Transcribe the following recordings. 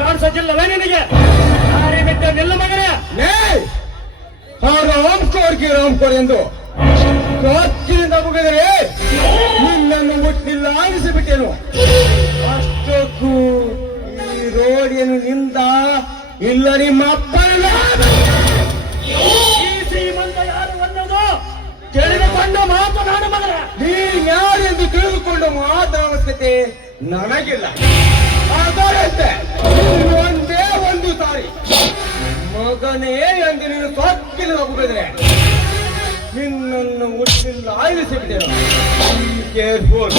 ಕಾಣಿಸೋದಿಲ್ಲವೇ ನಿನಗೆ? ಯಾರೇ ಬಿಟ್ಟ ನಿಲ್ಲ ಮಗನೇ. ರಾಮ್ಕೋರ್ ಎಂದು ಕಾಚಿನಿಂದ ಮುಗಿದರೆ ನಿನ್ನನ್ನು ಮುಟ್ಟಿಲ್ಲ ಅನಿಸಿಬಿಟ್ಟೇನು. ಅಷ್ಟಕ್ಕೂ ಈ ರೋಡಿಯನ್ನು ನಿಂದ ಇಲ್ಲ ನಿಮ್ಮ ಅಪ್ಪನ ಈ ಶ್ರೀಮಂತ ಯಾರು ಅನ್ನೋದು ತಿಳಿದುಕೊಂಡು ಮಾತನಾಡು ಮಗನ. ನೀನ್ಯಾರೆಂದು ತಿಳಿದುಕೊಂಡು ಮಾತನ ಅವಶ್ಯಕತೆ ನನಗಿಲ್ಲ. ಅದರಂತೆ ಒಂದೇ ಒಂದು ಸಾರಿ ಮಗನೇ ಎಂದು ನೀನು ಸೊಕ್ಕಿನ ಹೋಗಿದ್ರೆ ನಿನ್ನನ್ನು ಮುಟ್ಟಿಲ್ಲ ಆಯಿಸಿಬಿಟ್ಟೆನು. ಕೇರ್ಫುಲ್.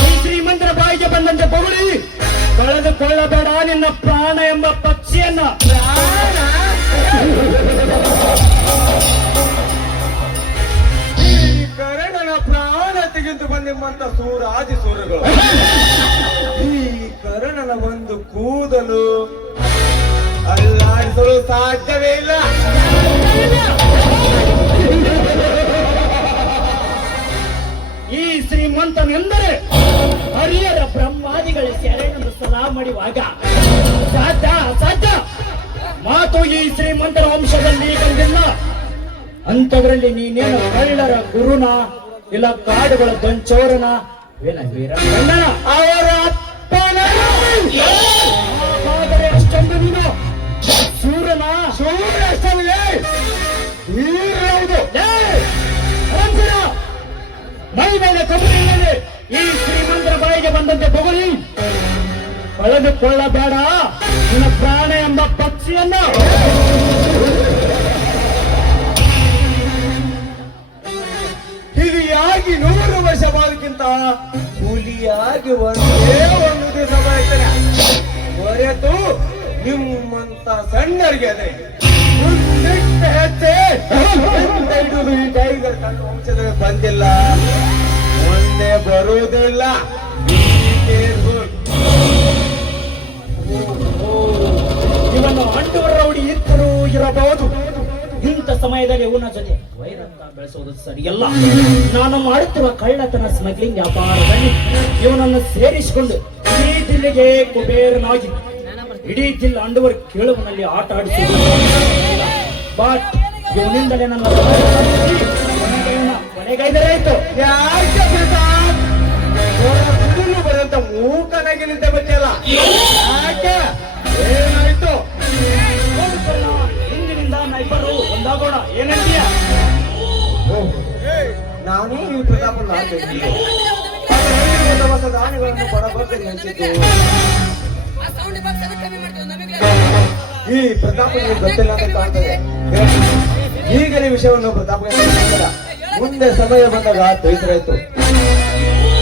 ಈ ಶ್ರೀಮಂತರ ಬಾಯಿಗೆ ಬಂದಂತೆ ಬಗುಳಿ ಕಳೆದುಕೊಳ್ಳಬೇಡ ನಿನ್ನ ಪ್ರಾಣ ಎಂಬ ಪಕ್ಷಿಯನ್ನ. ಈ ಕರಣನ ಪ್ರಾಣ ತೆಗೆದು ಬಂದೆಂಬಂತ ಸೂರಾದಿ ಸೂರಗಳು ಈ ಕರಣನ ಒಂದು ಕೂದಲು ಅಲ್ಲಾಡಿಸಲು ಸಾಧ್ಯವೇ ಇಲ್ಲ. ಈ ಶ್ರೀಮಂತನೆಂದರೆ ಹರಿಯರ ಬ್ರಹ್ಮಾದಿಗಳ ಶರಣನ್ನು ಸಲಾ ಮಾಡುವಾಗ ಸಾಧ್ಯ ಅಸಾಧ್ಯ ಮಾತು ಈ ಶ್ರೀಮಂತರ ವಂಶದಲ್ಲಿ ಬಂದಿಲ್ಲ. ಅಂತವರಲ್ಲಿ ನೀನೇನು ಕಳ್ಳರ ಗುರುನ ಇಲ್ಲ ಕಾಡುಗಳ ದಂಚೋರನ ಏನ ವೀರಣ್ಣನ ಅವರ ಅಪ್ಪನ ಅಷ್ಟೊಂದು ನೀನು ಸೂರನ ಮೈ ಮೇಲೆ ಕಬ್ಬಿನಲ್ಲಿ ಈ ಶ್ರೀಮಂತರ ಬಾಯಿಗೆ ಬಂದಂತೆ ಬೊಗಳಿ ಕಳೆದುಕೊಳ್ಳಬೇಡ ನಿನ್ನ ಪ್ರಾಣ ಎಂಬ ಪಕ್ಷಿಯನ್ನ. ಹಿರಿಯಾಗಿ 100 ವರ್ಷ ಬಾಳಕ್ಕಿಂತ ಹುಲಿಯಾಗಿ ಒಂದೇ ಒಂದು ದಿವಸ ಬಾಳ್ತಾನೆ ಹೊರೆತು ನಿಮ್ಮಂತ ಸಣ್ಣರಿಗೆ ಅದೇ ಹೆಚ್ಚೆ ಹಿಡಿದು ಈ ಟೈಗರ್ ಕಣ್ಣು ವಂಶದಲ್ಲಿ ಬಂದಿಲ್ಲ, ಒಂದೇ ಬರುವುದಿಲ್ಲ. ಸಮಯದಲ್ಲಿ ಇವನ ಜೊತೆ ವೈರಂತ ಬೆಳೆಸೋದು ಸರಿಯಲ್ಲ. ನಾನು ಮಾಡುತ್ತಿರುವ ಕಳ್ಳತನ ಸ್ಮಗ್ಲಿಂಗ್ ವ್ಯಾಪಾರದಲ್ಲಿ ಇವನನ್ನು ಸೇರಿಸಿಕೊಂಡು ಇಡೀ ಜಿಲ್ಲೆಗೆ ಕುಬೇರನಾಗಿ ಇಡೀ ಜಿಲ್ಲೆ ಅಂಡವರ್ ಕೇಳುವನಲ್ಲಿ ಆಟ ಆಡಿಸುವುದು ಬಟ್ ಇವನಿಂದಲೇ ನನ್ನ ಕೊನೆಗೈದರೆ ಆಯ್ತು. ಯಾಕೆ ಪ್ರತಾಪ್ ಕುಡಿಲು ಬರುವಂತ ಮೂಕನಾಗಿ ನಿಂತ ಬಚ್ಚಲ್ಲ ಯಾಕೆ ಏನಾಯ್ತು? ನೋಡಿಕೊಳ್ಳ, ಇಂದಿನಿಂದ ನಾವಿಬ್ಬರು ಒಂದಾಗೋಣ, ಏನಂತೀಯ? ನಾನೇ ಈ ಪ್ರತಾಪನ ಆಗ್ತಿದ್ದೀನಿ. ಹೊಸ ದಾನಿಗಳನ್ನು ಬಡಬಗ್ಗರಿಗೆ ಹಂಚಿದ್ದು ಈ ಪ್ರತಾಪನಿಗೆ ಗೊತ್ತಿಲ್ಲ ಅಂತ ಕಾಣ್ತದೆ. ಈಗಲೇ ವಿಷಯವನ್ನು ಪ್ರತಾಪಗೆ ತಿಳಿಸಿಲ್ಲ. ಮುಂದೆ ಸಮಯ ಬಂದಾಗ ತಿಳಿಸಿರಾಯ್ತು.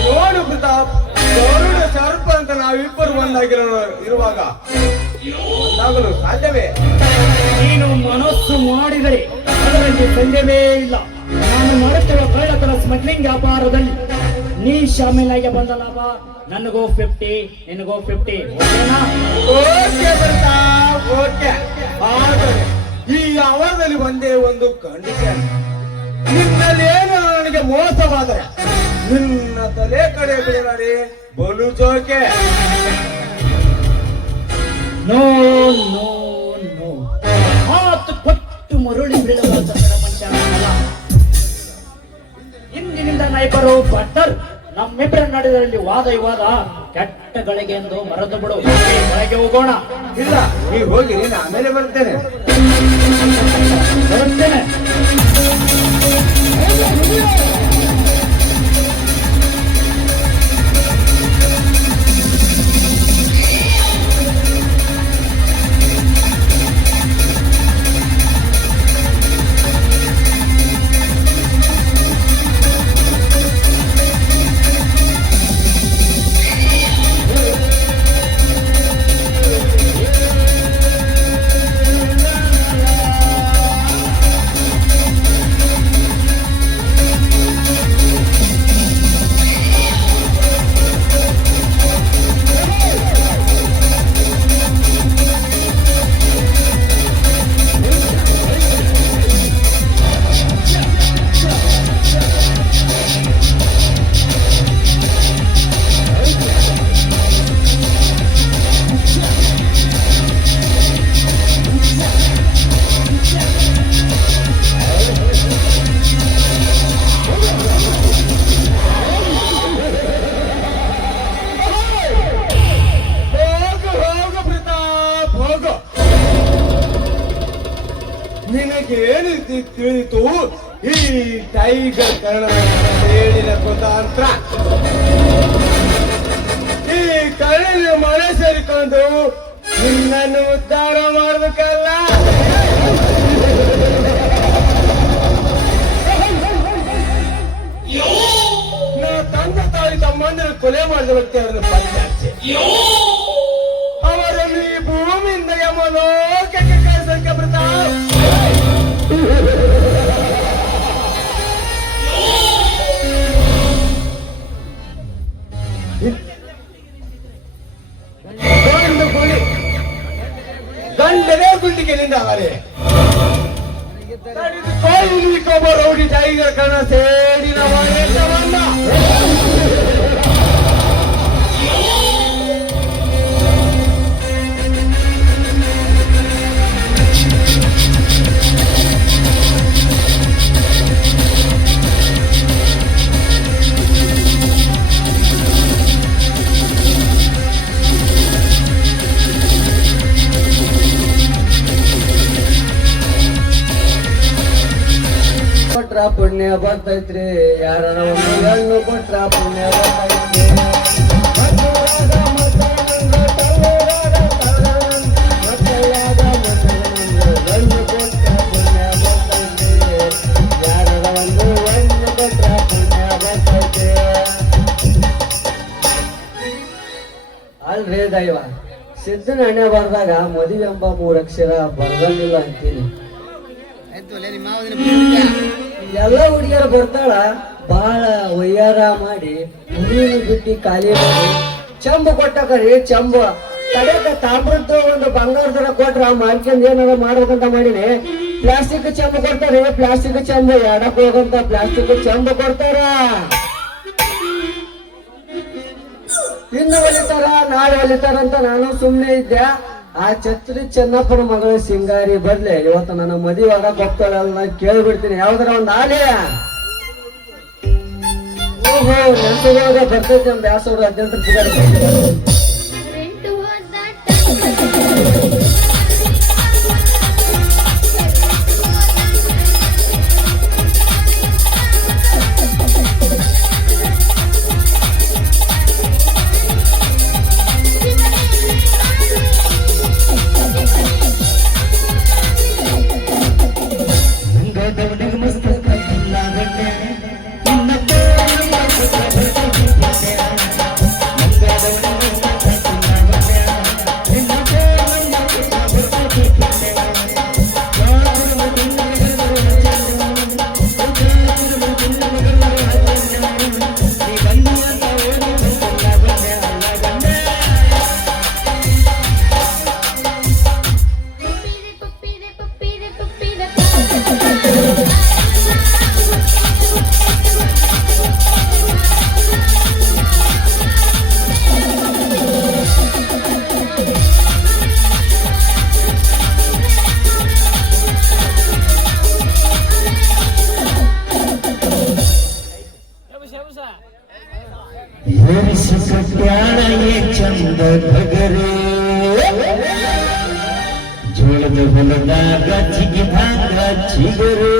ನೋಡು ಪ್ರತಾಪ್, ಗರುಡ ಸರ್ಪ ಅಂತ ನಾವಿಬ್ಬರು ಇರುವಾಗ ಒಂದಾಗಲು ಸಾಧ್ಯವೇ? ನೀನು ಮನಸ್ಸು ಮಾಡಿದರೆ ಅದರಲ್ಲಿ ಸಂದೇಹವೇ ಇಲ್ಲ. ನಾನು ಮಾಡುತ್ತಿರುವ ಕಳ್ಳತನ ಸ್ಮಗ್ಲಿಂಗ್ ವ್ಯಾಪಾರದಲ್ಲಿ ನೀ ಶಾಮೀಲಾಗಿ ಬಂದ ಲಾಭ ನನಗೋ 50, ನಿನಗೋ 50. ಓಕೆನಾ? Okay Pratap, okay. ಆದರೆ ಈ ಅವರದಲ್ಲಿ ಒಂದೇ ಒಂದು ಕಂಡೀಷನ್. ನಿನ್ನಲ್ಲಿ ಏನು ನನಗೆ ಮೋಸವಾದರೆ ನಿನ್ನ ತಲೆ ಕಡೆ ಬಿಡಲಾರಿ ಬಲು ಜೋಕೆ. ನೋ ನೋ ನೋ, ಮಾತು ಕೊಟ್ಟು ಮರುಳಿ ಬೀಳುವ ಮನುಷ್ಯ ನಾನಲ್ಲ. ಇಂದಿನಿಂದ ನಾಯಿಬ್ಬರು ಪಾರ್ಟ್ನರ್. ನಮ್ಮಿಬ್ಬರ ನಡೆದರಲ್ಲಿ ವಾದ ವಿವಾದ ಕೆಟ್ಟಗಳಿಗೆ ಎಂದು ಮರೆತು ಬಿಡು. ಒಳಗೆ ಹೋಗೋಣ. ಇಲ್ಲ, ನೀವು ಹೋಗಿ ನೀನು ಆಮೇಲೆ ಬರ್ತೇನೆ. ಬರುತ್ತೇನೆ. ನಿನಗೇನು ತಿಳಿತು ಈ ಟೈಗರ್ ಕರ್ಣ ಹೇಳಿದ ಕುತಾಂತ್ರ? ಈ ಕರ್ಣನ ಮನೆ ಸೇರಿಕೊಂಡು ನಿನ್ನನ್ನು ಉದ್ಧಾರ ಮಾಡಬೇಕಲ್ಲ. ನಾ ತಂದೆ ತಾಯಿ ತಮ್ಮಂದಿರ ಕೊಲೆ ಮಾಡಿದ ವ್ಯಕ್ತಿ ಅವರನ್ನು ಪಂಚಾಚೆ ಅವರನ್ನು ಈ ಭೂಮಿಯಿಂದ ಯಮಲೋಕಕ್ಕೆ ಕಳಿಸಲಿಕ್ಕೆ ಪ್ರತಾಪ್. ಗಂಡನೇ ಗುಂಡಿಗೆ ನಿಂದವರೇ ಕೋಯಿಲಿಕೊಬ್ಬ ರೌಡಿ ಟೈಗರ್ ಕಣ ಸೇಡಿನ ಮನೆಯಲ್ಲ. ಕೊಟ್ರ ಪುಣ್ಯ ಬರ್ತೈತ್ರಿ, ಯಾರ ಒಂದು ಹೆಣ್ಣು ಕೊಟ್ರ ಪುಣ್ಯ ಬರ್ತೈತ್ರಿ. ಗಂಡು ಕೊಟ್ರ ಪುಣ್ಯ ಬರ್ತೈತ್ರಿ, ಯಾರ ಒಂದು ಹೆಣ್ಣು ಕೊಟ್ರ ಪುಣ್ಯ ಬರ್ತೈತಿ. ಅಲ್ರೇ ದೈವ, ಸಿದ್ಧನ ಹಣೆ ಬರ್ದಾಗ ಮದುವೆ ಎಂಬ 3 ಅಕ್ಷರ ಬರ್ದಂಗಿಲ್ಲ ಅಂತೀನಿ. ಎಲ್ಲ ಹುಡುಗಿಯರು ಬರ್ತಾಳ, ಬಹಳ ವಯ್ಯಾರ ಮಾಡಿ ಹುಡುಗಿನ ಬಿಟ್ಟು ಖಾಲಿ ಮಾಡಿ ಚಂಬು ಕೊಟ್ಟಕರಿ ಚಂಬು ತಡೆಕ ತಾಮ್ರದ್ದು ಒಂದು ಬಂಗಾರದರ ಕೊಟ್ರ ಮಾಡ್ಕೊಂಡ್ ಏನಾರ ಮಾಡ್ಬೇಕಂತ ಮಾಡಿನಿ. ಪ್ಲಾಸ್ಟಿಕ್ ಚೆಂಬ ಕೊಡ್ತಾರೆ, ಪ್ಲಾಸ್ಟಿಕ್ ಚೆಂಬ ಎಡಕ್ ಹೋಗಂತ ಪ್ಲಾಸ್ಟಿಕ್ ಚೆಂಬ ಕೊಡ್ತಾರ. ಇನ್ನು ಹೊಲಿತಾರ ನಾಳೆ ಹೊಲಿತಾರ ಅಂತ ನಾನು ಸುಮ್ನೆ ಇದ್ದೆ. ಆ ಛತ್ರಿ ಚೆನ್ನಪ್ಪನ ಮಗಳು ಸಿಂಗಾರಿ ಬರ್ಲಿ ಇವತ್ತು ನನ್ನ ಮದುವೆ ಆಗಕ್ ಹೋಗ್ತಾಳಲ್ಲ ಕೇಳ್ಬಿಡ್ತೀನಿ ಯಾವ್ದಾರ ಒಂದ್ ಆಲಿ. ಓಹೋ ನೆನ್ಸುವಾಗ ಬರ್ತೈತಿ ನಮ್ 2018 ಚಂದ ಭಗರೆ ಜೋಳದ ಹೊಲದಾಗ ಚಿಗಿದಂಗ ಚಿಗರೆ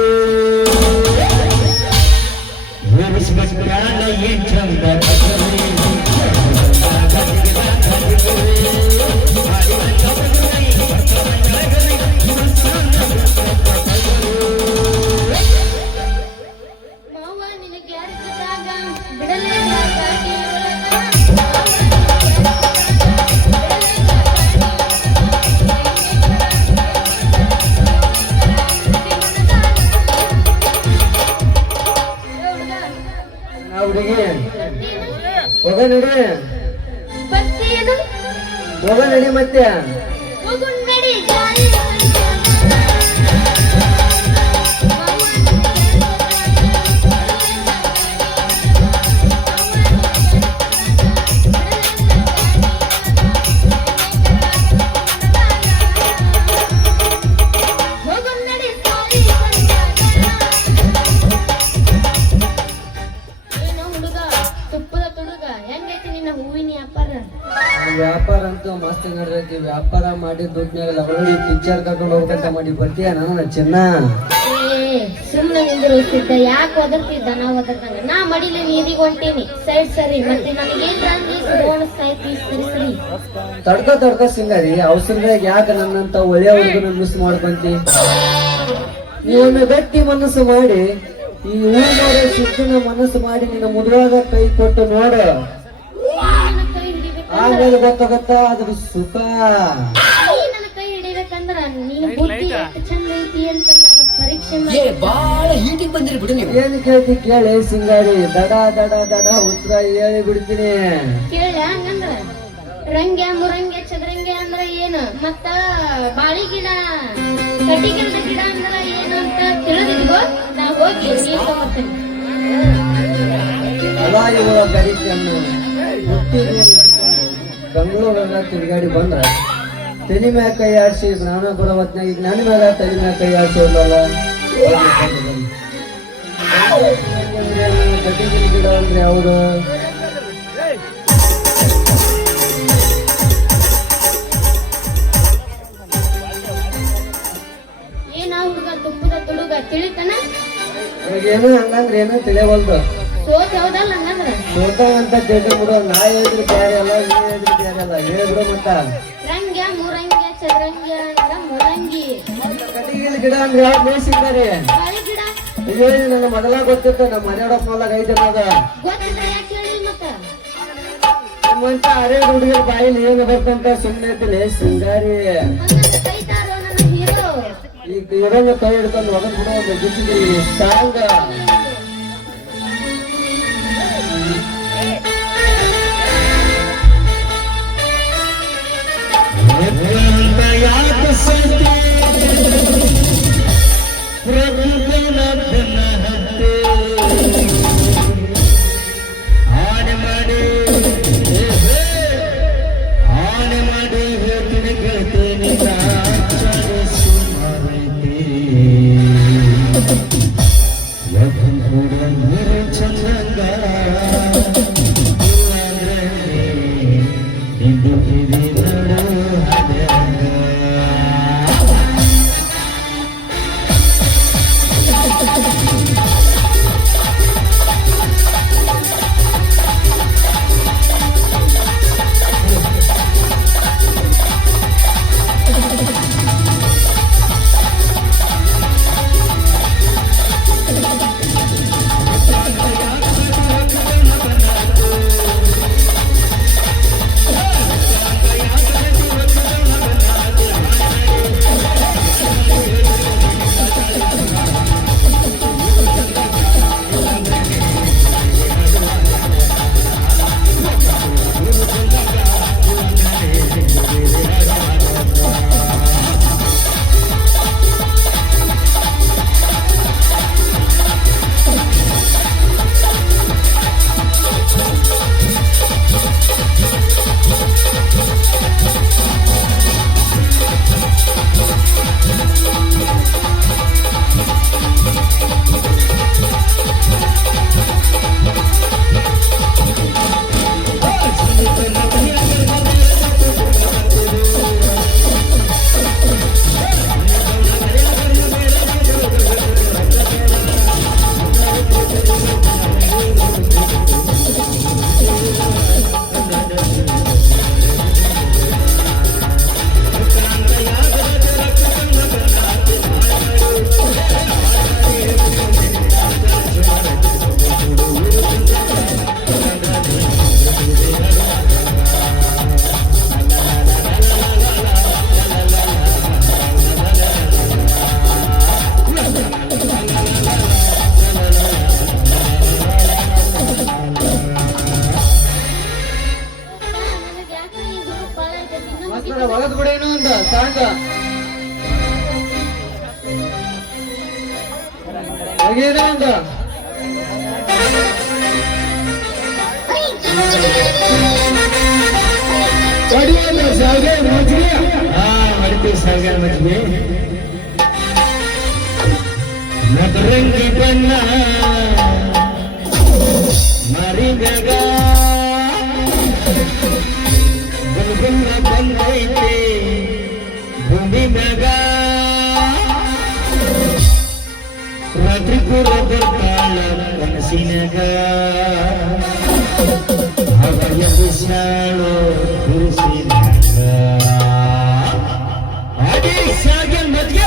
ಹೊರಿಸ್ಬೇಕಾಲ ಚಂದ ಹೋಗ ನಡಿ ಮತ್ತೆ ವ್ಯಾಪಾರ ಅಂತೂ ಮಸ್ತ್ ನಡೆದೈತಿ. ವ್ಯಾಪಾರ ಮಾಡಿ ದುಡ್ನ್ಯಾಗ ಲವಳಿ ಪಿಕ್ಚರ್ ಕರ್ಕೊಂಡು ಹೋಗ್ಬೇಕಂತ ಮಾಡಿ ಬರ್ತೀಯ ನನ್ನ ಚಿನ್ನ. ಸುಮ್ಮನೆ ನಿಂದಿರುತ್ತಿದ್ದ ಯಾಕೆ ಒದರ್ತಿದ್ದ ನಾವು ಒದರ್ದಂಗ ನಾ ಮಡಿಲ ನೀರಿಗೆ ಹೊಂಟೀನಿ ಸೈಡ್ ಸರಿ ಮತ್ತೆ ನನಗೇನ್ರಿ ಸರಿ ಸರಿ ತಡ್ಕ ಸಿಂಗಾರಿ ಅವಸರದಾಗ ಯಾಕೆ ನನ್ನಂತ ಒಳ್ಳೆಯ ಹುಡುಗನ ಮಿಸ್ ಮಾಡ್ಕೊಂತಿ. ನೀವೊಮ್ಮೆ ಗಟ್ಟಿ ಮನಸ್ಸು ಮಾಡಿ ಈ ಊರಿನವರ ಸಿದ್ಧನ ಮನಸ್ಸು ಮಾಡಿ ನಿನ್ನ ಮುದುವಾಗ ಕೈ ಕೊಟ್ಟು ನೋಡು, ಆಮೇಲೆ ಗೊತ್ತಾಗತ್ತ ಅದ್ರ ಸುಖ. ನನ್ನ ಕೈ ಹಿಡಿಬೇಕಂದ್ರ ನೀನು ಬುದ್ಧಿ ಎಷ್ಟು ಚಂದ ಐತಿ ಅಂತ ನಾನು ಪರೀಕ್ಷೆ ಏನ್ ಕೇಳ್ತಿ ಕೇಳಿ ಸಿಂಗಾರಿ, ದಡ ದಡ ದಡ ಉತ್ತರ ಹೇಳಿ ಬಿಡ್ತೀನಿ ಕೇಳ. ಹಂಗಂದ್ರ ರಂಗ್ಯ ಮುರಂಗ್ಯ ಚದರಂಗ್ಯ ಅಂದ್ರ ಏನು, ಮತ್ತ ಬಾಳಿ ಗಿಡ ಕಟ್ಟಿಗಿಡದ ಗಿಡ ಅಂದ್ರ ಏನು ಅಂತ ತಿಳಿದಿದ್ಗೋ ನಾ ಹೋಗಿ ನೀರ್ ತಗೋತೀನಿ. ಅಲ್ಲ ಇವಳ ಕರಿಕೆಯನ್ನು ಬೆಂಗಳೂರೆಲ್ಲ ತಿರುಗಾಡಿ ಬಂದ್ರ ತಲೆ ಮ್ಯಾಗ ಕೈ ಆಡ್ಸಿ ಸ್ನಾನ ಬರೋ ಹೊತ್ನಾಗ ಈಗ ನನ್ನ ಮ್ಯಾಗ ತಲೆ ಮ್ಯಾಗ ಕೈ ಆಡ್ಸೋಲ್ಲ. ಕಟ್ಟಿಗಿಡ ಗಿಡ ಅಂದ್ರೆ ಅವರು ಏನ ಹುಡುಗ ತುಪ್ಪದ ತುಡುಗ ತಿಳಿತನ ಏನು ಹಂಗಂದ್ರೆ ಏನು ತಿಳಿಯವಲ್ದು. ಸೋತ್ ಯಾವ್ದಲ್ಲ ಹಂಗಂದ್ರ ಸೋತ ಅಂತ ತಿಳ್ಕ ಬಿಡು. ನಾ ಹೇಳಿದ್ರು ಬ್ಯಾರೆ ಅಲ್ಲ, ನೀ ಹೇಳಿದ್ರು ಬ್ಯಾರೆ ಅಲ್ಲ, ಹೇಳ್ಬಿಡು ಮತ್ತ. ರಂಗ್ಯ ಮುರಂಗ್ಯ ಚದರಂಗ್ಯ ಅಂದ್ರ ಮುರಂಗಿ, ಕಟ್ಟಿಗಿಡ ಗಿಡ ಅಂದ್ರೆ ಯಾವ್ದು ಮೇಸಿದ್ದಾರೆ ಬಾಳಿ ಗಿಡ ಹೇಳಿ ನನ್ನ ಮೊದಲ ಗೊತ್ತಿತ್ತು. ನಮ್ಮ ಮನೆಯೊಡಪ್ಪ ಹೊಲಾಗ ಐತೆ ಅನ್ನೋದ ಗೊತ್ತಿದ್ರೆ ಯಾಕೆ ಹೇಳಿ ಮತ್ತ. ನಿಮ್ಮಂತ ಅರೆ ಹುಡುಗರ ಬಾಯಿಲಿ ಏನು ಬರ್ತಂತ ಸುಮ್ಮನೆ ಐತಿಲ್ಲ ಸಿಂಗಾರಿ. ಕೈತಾರೋ ನನ್ನ ಹೀರೋ. ಈಗ ಇರೋಂಗ ಕೈ ಹಿಡ್ಕೊಂಡು ಒಗದ್ ಬಿಡೋ ಒಂದು ಗಿಚ್ಚಿದ್ರಿ ಸಾಂಗ. ನನಗ್ ಯಾಕೆ ಈ ಗ್ರೂಪ್ ಭಾಳ ಐತೈತಿ ಇನ್ನೂ ಮಾಸ್ತರ ಒಳಗ್ ಬಿಡೇನು ಅಂತ ಸಾಂಗ ಹೋಗೇನ ಅಂತ ನದರಂಗಿ ಬಣ್ಣ ಮರಿಗಗ ಗುಲ್ಗುಲ್ಲ ಬಂದೈತೆ ಭೂಮಿ ಮ್ಯಾಗ ರಾತ್ರಿ ಪೂರ ಬರ್ತಾಳ ಕನಸಿನಾಗ ಹವಯ ವಿಶಾಳು ಕುರುಸಿನಾಗ ಅದೇ ಸಾಗ ಮಧ್ಯ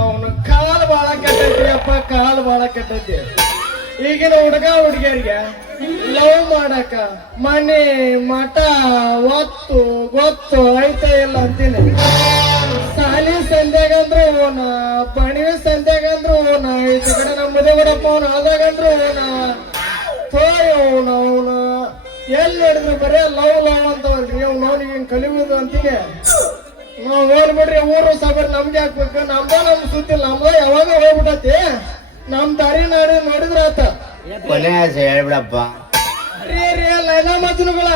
ಅವನು ಕಾಲು ಬಾಳ ಕೆಟ್ಟೈತಿ ಅಪ್ಪ, ಕಾಲು ಬಾಳ ಕೆಟ್ಟೈತಿ. ಈಗಿನ ಹುಡುಗ ಹುಡುಗಿಯರಿಗೆ ಲವ್ ಮಾಡಕ ಮನೆ ಮಠ ಒತ್ತು ಗೊತ್ತು ಐತೆ ಇಲ್ಲ ಅಂತೀನಿ. ಸಾಲಿ ಸಂಧ್ಯಾಗಂದ್ರು ಓನ, ಬಣಿವೆ ಸಂಧ್ಯಾಗಂದ್ರು ಓನ, ಈಚೆ ಕಡೆ ನಮ್ಮ ಮುದೇಗೌಡಪ್ಪ ಅವನ ಆದಾಗಂದ್ರು ಓನ. ಅವನ ಎಲ್ಲಿ ಹಿಡಿದ್ರು ಬರೇ ಲವ್ ಲವ್ ಅಂತವಲ್ರಿ. ಅವ್ನಿಗೆ ಹಿಂಗ್ ಕಲಿಯುವುದು ಅಂತೀನಿ. ನಾವ್ ಹೋಗ್ಬಿಡ್ರಿ, ಊರು ಸಬರ್ ನಮ್ಗೆ ಹಾಕ್ಬೇಕು. ನಮ್ದ ನಮ್ ಸುದ್ದಿ ನಮ್ದ ಯಾವಾಗ ಹೋಗ್ಬಿಟ್ಟತಿ. ನಮ್ ದಾರಿ ನೋಡಿದ್ರ ಆತ. ಹೇಳ್ಬಿಡಪ್ಪ. ರೀ ಲೈಲಾ ಮಜ್ನುಗಳ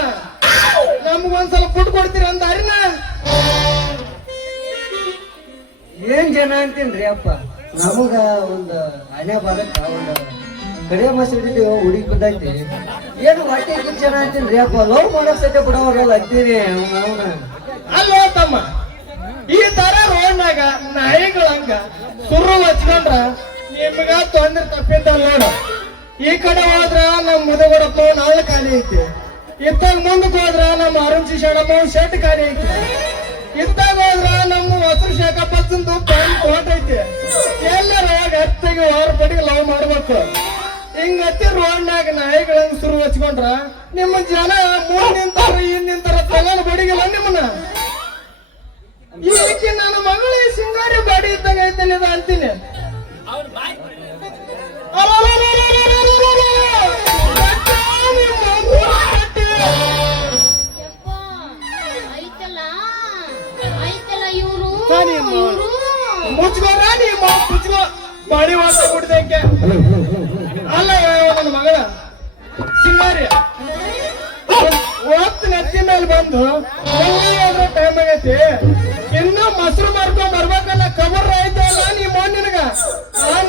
ನಮ್ಗೊಂದ್ಸಲ ಫುಡ್ ಕೊಡ್ತೀರ ಅಂದ ದಾರಿನ. ಏನ್ ಜನ ಅಂತೀನ್ರಿ ಅಪ್ಪ. ನಮಗ ಒಂದು ಹಣೆ ಬರಕ್ಕ ಒಂದು ಕಡೆ ಮಸಿಡಿದೀವಿ, ಹುಡುಗಿ ಬಿದ್ದೈತಿ. ಏನು ಹೊಟ್ಟೆ ಜನ ಅಂತೀನ್ರಿ ಅಪ್ಪ. ಲವ್ ಮಾಡಕ್ ಸತ್ಯ ಬಿಡೋರಲ್ಲ ಅಂತೀನಿ ಅವನ. ಅಲ್ಲೋ ತಮ್ಮ, ಈ ತರ ರೋಡ್ನಾಗ ನಾಯಿಗಳಂಗ ಸುರು ಹಚ್ಕೊಂಡ್ರ ನಿಮ್ಗ ತೊಂದ್ರೆ ತಪ್ಪಿದ್ದ ನೋಡ. ಈ ಕಡೆ ಹೋದ್ರ ನಮ್ ಮುದಗಡಪ್ಪ ನಾಳೆ ಖಾಲಿ ಐತಿ. ಇತ್ತಾಗ ಮುಂದಕ್ಕೆ ಹೋದ್ರ ನಮ್ಮ ಅರುಣ್ ಶಿಶಾಣಮ್ಮ ಶರ್ಟ್ ಖಾಲಿ ಐತಿ. ಇತ್ತಾಗ ಹೋದ್ರ ನಮ್ಮ ಹೊಸರು ಶೇಖಪ್ಪಂದು ಪ್ಯಾಂಟ್ ತೋಟ ಐತಿ. ಎಲ್ಲರ ಹತ್ತಿಗೆ ವಾರ ಪಟ್ಟಿಗೆ ಲವ್ ಮಾಡ್ಬೇಕು. ಹಿಂಗತ್ತಿ ರೋಡ್ನಾಗ ನಾಯಿಗಳಂಗ ಸುರು ಹಚ್ಕೊಂಡ್ರ ನಿಮ್ಮ ಜನ ಮುಂದ್ ನಿಂತಾರ ಹಿಂದ್ ನಿಂತಾರ ತಲೆನ ಬಡಿಗಿಲ್ಲ ನಿಮ್ಮನ್ನ. ಈಕೆ ನನ್ನ ಮಗಳು ಸಿಂಗಾರಿ ಬಾಡಿ ಇದ್ದಾಗ ಐತಲ್ಲ ಇದು ಅಂತೀನಿ. ಮುಚ್ಕೋರ ನೀವು ಮುಚ್ಕೋ ಬಾಡಿ ವಾಸ ಕುಡ್ದಕ್ಕೆ. ಅಲ್ಲ ನನ್ನ ಮಗಳ ಸಿಂಗಾರಿ ಒತ್ತು ನೆತ್ತಿ ಮೇಲೆ ಬಂದು ಟೈಮ್ ಆಗೈತಿ. ಇನ್ನು ಮೊಸರು ಮಾರ್ಕೊಂಡ್ ಬರ್ಬೇಕಲ್ಲ ಕಬರ್ ಆಯ್ತಲ್ಲ ನಿಮ್ಮ ನಿನಗ.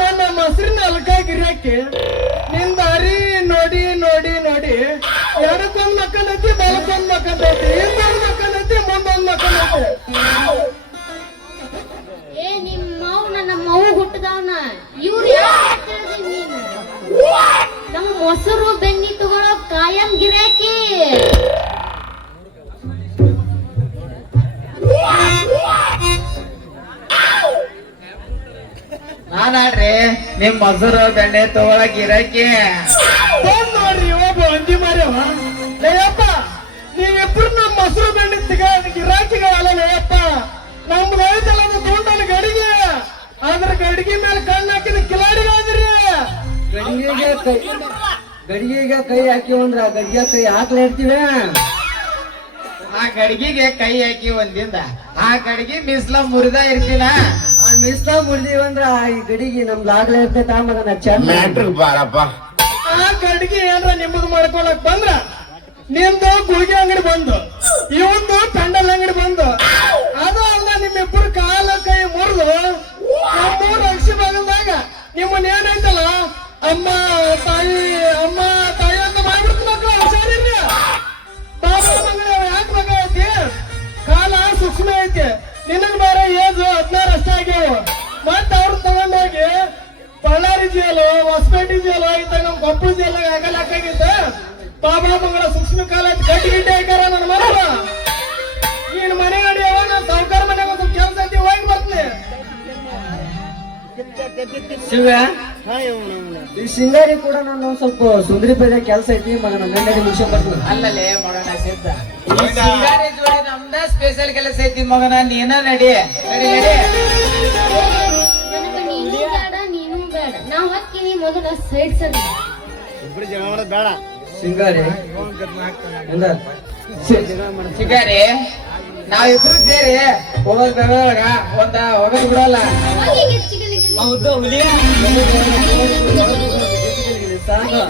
ನನ್ನ ಮೊಸರಿನ ಅಲ್ಕ ಗಿರಾಕಿ ನಿಂದ ಅರಿ ನೋಡಿ ನೋಡಿ ನೋಡಿ ಎಡಕ್ಕೊಂದ್ ಮಕ್ಕಳೈತಿ, ಬಲಕ್ಕೊಂದ್ ಮಕ್ಕಳೈತಿ, ಹಿಂದೊಂದ್ ಮಕ್ಕಳೈತಿ, ಮುಂದೊಂದ್ ಮಕ್ಕಳೈತಿ. ಏ ನಿಮ್ಮ ಮಾವು ನನ್ನ ಮಗು ಹುಟ್ಟದವನ ಇವ್ರು ನೀನು ನಮ್ಮ ಮೊಸರು ಬೆನ್ನಿ ತಗೊಳ್ಳೋ ಕಾಯಂ ಗಿರಾಕಿ. ನಾನಾಡ್ರಿ ನಿಮ್ ಮೊಸರು ಬೆಣ್ಣೆ ತಗೊಳಕ್ ಇರಕ್ಕೆ ನೋಡ್ರಿ ಒಬ್ಬ ಅಂಜಿ ಮಾರ್ಯವ. ಲೇಯಪ್ಪ ನೀವಿಬ್ರು ನಮ್ಮ ಮೊಸರು ಬೆಣ್ಣೆ ಗಿರಾಕಿಗಳಲ್ಲ ಲೇಯಪ್ಪ. ನಮ್ದು ಐತಲ್ಲ ತೋಟನ ಗಡಿಗೆ, ಅದ್ರ ಗಡಿಗೆ ಮೇಲೆ ಕಣ್ಣು ಹಾಕಿದ ಕಿಲಾಡಿಗಾದ್ರಿ. ಗಡಿಗೆಗೆ ಕೈ ಹಾಕಿ ಅಂದ್ರ ಗಡಿಗೆ ಕೈ ಹಾಕ್ಲ ಇರ್ತೀವಿ. ಆ ಗಡಿಗೆಗೆ ಕೈ ಹಾಕಿ ಒಂದಿಂದ ಆ ಗಡಿಗೆ ಮಿಸ್ಲ ಮುರಿದ ಇರ್ತೀನ. ಆ ಮಿಸ್ಲ ಮುರಿದೀವಂದ್ರ ಈ ಗಡಿಗೆ ನಮ್ದು ಆಗ್ಲೇ ಇರ್ತೈತ ಮಗನ ಚೆನ್ನ ಬಾರಪ್ಪ. ಆ ಗಡಿಗೆ ಏನ್ರ ನಿಮ್ಮದು ಮಾಡ್ಕೊಳಕ್ ಬಂದ್ರ ನಿಮ್ದು ಗುಳಿಗೆ ಅಂಗಡಿ ಬಂದು, ಇವಂದು ಪೆಂಡಲ್ ಅಂಗಡಿ ಬಂದು, ಅದು ಅಲ್ಲ ನಿಮ್ಮಿಬ್ಬರು ಕಾಲ ಕೈ ಮುರಿದು ನಮ್ಮೂರು ರಕ್ಷಿ ಭಾಗದಾಗ ನಿಮ್ಮನ್ನ ಏನೈತಲ್ಲ ಅಮ್ಮ ತಾಯಿ ಅಂತ ಮಾಡ್ಬಿಡ್ತು ಮಕ್ಳು. ಹುಷಾರಿರ್ರಿ. ಬಾಬಾ ಮಗಳ ಯಾಕೆ ಮಗ ಐತಿ, ಕಾಲ ಸೂಕ್ಷ್ಮ ಐತಿ. ನಿನಗ್ ಬೇರೆ ಏಜ್ 16 ಅಷ್ಟೇ ಆಗ್ಯಾವ. ಮತ್ತ ಅವ್ರ ತಗೊಂಡೋಗಿ ಬಳ್ಳಾರಿ ಜೇಲು, ಹೊಸಪೇಟೆ ಜೇಲು ಐತ, ನಮ್ ಕೊಪ್ಪಳ ಜೇಲ ಆಗಲ್ಲ ಹಾಕಾಗಿದ್ದ. ಬಾಬಾ ಮಗಳ ಸೂಕ್ಷ್ಮ ಕಾಲ ಗಟ್ಟಿ ಗಿಟ್ಟಿ ಹಾಕ್ಯಾರ ನನ್ನ ಮಕ್ಕಳ. ನೀನ್ ಮನೆ ಅಡಿಯವ, ನಾನ್ ಸಾವುಕಾರ ಮನೆಗೆ ಒಂದು ಕೆಲಸ ಐತಿ, ಹೋಗಿ ಬರ್ತೀನಿ. ಶಿವ, ಈ ಸಿಂಗಾರಿ ಕೂಡ ನಾನು ಸ್ವಲ್ಪ ಸುಂದರಿ ಪೇದೆ ಕೆಲಸ ಐತಿ ಮಗನ ಗಂಡಡಿ ಮುಗಿಸ ಬರ್ತೀನಿ. ಅಲ್ಲಲೇ ಮಗನ ಸಿದ್ಧ, ಈ ಸಿಂಗಾರಿ ಜೋಡಿ ನಮ್ದ ಸ್ಪೆಷಲ್ ಕೆಲಸ ಐತಿ ಮಗನ. ನೀನ ನಡಿ ನಡಿ ನಡಿ. ನನಗ ನೀನು ಬೇಡ ನೀನು ಬೇಡ, ನಾವ್ ಹಕ್ಕಿನಿ ಮೊದಲ ಸೈಡ್ ಸರಿ. ಸಿಂಗಾರಿ ಎಂದ ಸಿಂಗಾರಿ ನಾವಿಬ್ರು ಸೇರಿ ಹೋಗೋದ್ ಬೆಳಗ ಒಂದ ಹೋಗೋದ್ ಬಿಡಲ್ಲ. ಹೋಗಿ ಗಿಚ್ಚಿಗಿಲಿಗಿಲಿ. ಸಾಕು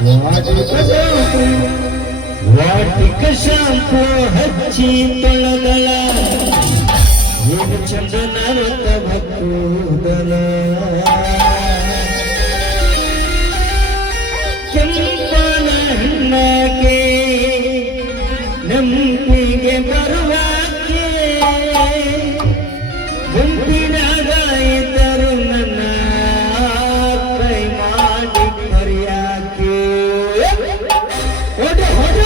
ವಾಟಿಕ ಶಾಂಪು ಹಚ್ಚಿ ತೊಳೆದಳ ಏನು ಚಂದ ನಾನಂತ ಭಕ್ತೂದಲ ಕೆಂಪನ ಹಣ್ಣಕ್ಕೆ ನಂಬಿಗೆ ಬರುವಾಕೆ ಗುಂಪಿನಾಗ ಇದ್ದರು ನನ್ನ ಕೈ ಮಾಡಿ ಕರಿಯಾಕೆ ಹೊಡ ಹೊಡ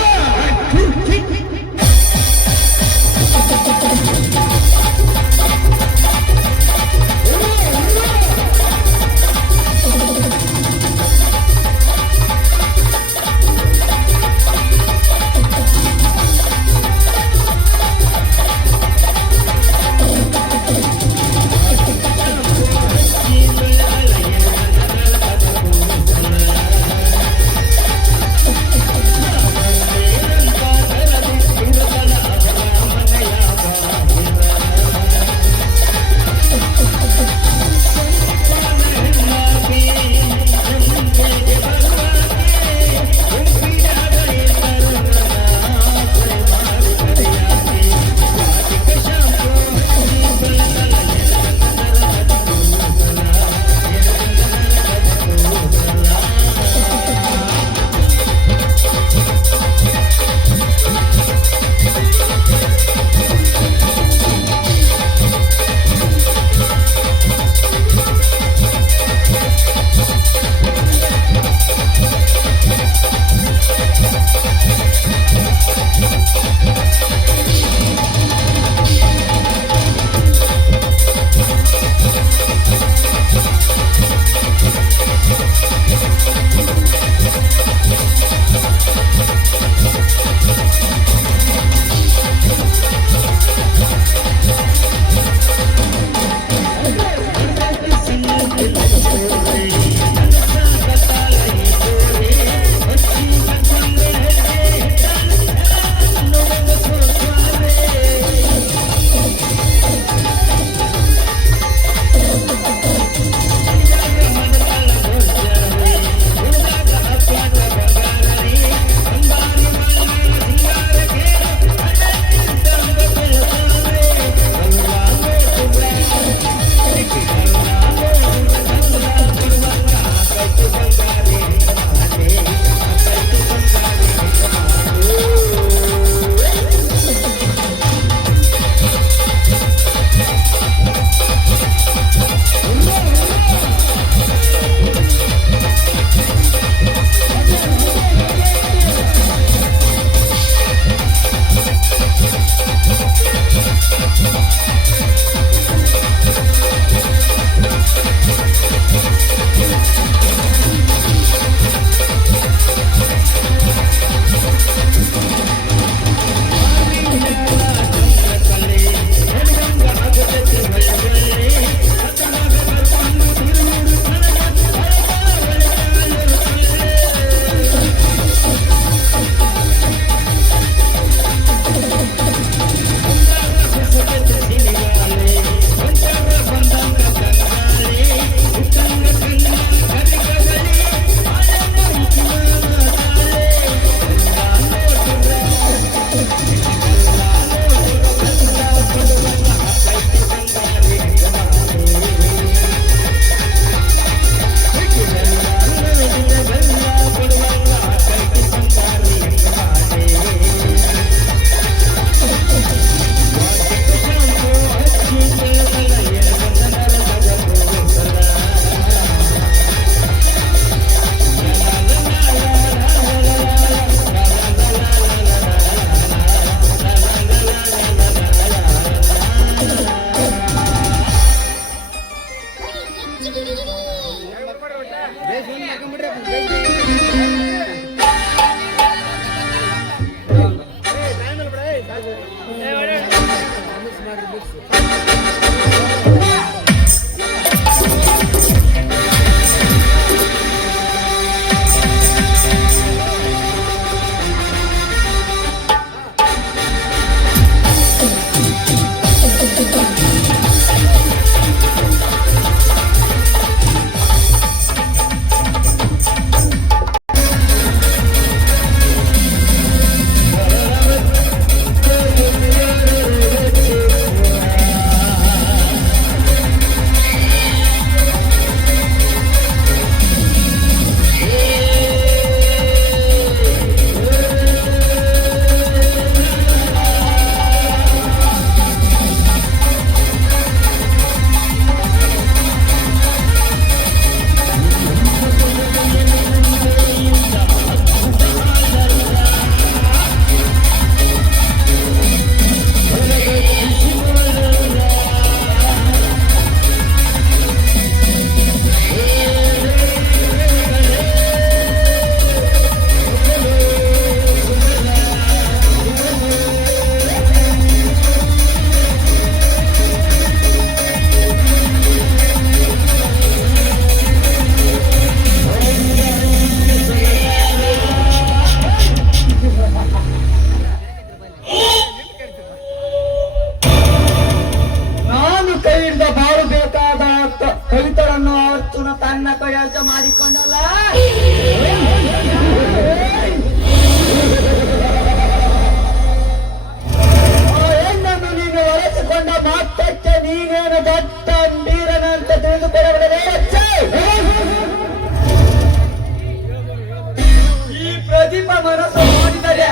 ಪ್ರದೀಪ ಮನಸ್ಸು ಮಾಡಿದರೆ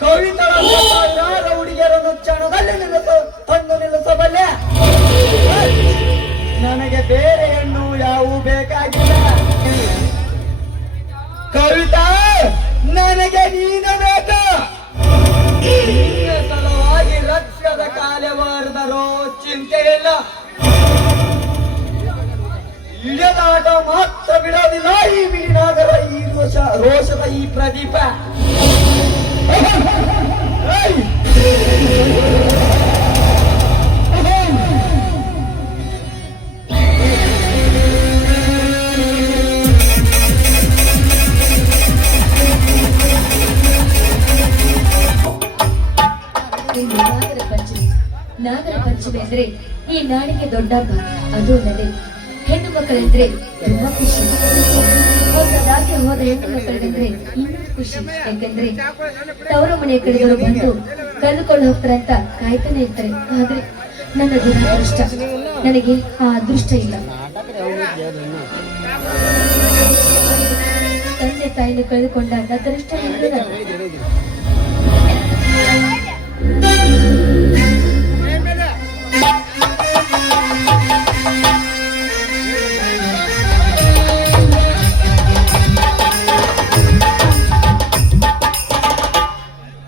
ಕವಿತಳ ಸಾವಿರಾರು ಹುಡುಗಿಯರನ್ನು ಕ್ಷಣದಲ್ಲಿ ತಂದು ನಿಲ್ಲಿಸಬಲ್ಲೆ. ನನಗೆ ಬೇರೆ ಹೆಣ್ಣು ಯಾವೂ ಬೇಕಾಗಿಲ್ಲ. ಕವಿತಾ, ನನಗೆ ನೀನು ಬೇಕು. ನಿನ್ನ ಸಲುವಾಗಿ ರಕ್ತದ ಕಾಲವಾರದರೋ ಚಿಂತೆ ಇಲ್ಲ. ಇಳಿದಾಟ ಮಾತ್ರ ಬಿಡೋದಿಲ್ಲ ಈ ಬಿಡಿನಾಗರ, ಈ ರೋಷದ ಈ ಪ್ರದೀಪ. ಇಂದು ನಾಗರ ಪಂಚಮಿ ಅಂದ್ರೆ ಈ ನಾಡಿಗೆ ದೊಡ್ಡ ಹಬ್ಬ. ಅದು ಅಲ್ಲದೆ ಹೆಣ್ಣು ಮಕ್ಕಳೆಂದ್ರೆ ತುಂಬಾ ಖುಷಿ. ಹೊಸದಾಗಿ ಹೋದ ಹೆಣ್ಣು ಮಕ್ಕಳಿಗೆಂದ್ರೆ ಇನ್ನೂ ಖುಷಿ. ಯಾಕೆಂದ್ರೆ ತವರ ಮನೆಯ ಕಡೆಗಳು ಬಂದು ಕಳೆದುಕೊಂಡು ಹೋಗ್ತಾರಂತ ಕಾಯ್ತಾನೆ ಇರ್ತಾರೆ. ಆದ್ರೆ ನನ್ನ ದುರದೃಷ್ಟ, ನನಗೆ ಆ ಅದೃಷ್ಟ ಇಲ್ಲ. ತಂದೆ ತಾಯಿನ ಕಳೆದುಕೊಂಡಾಗ ಅದೃಷ್ಟ ಹೆಂಗಿದೆ?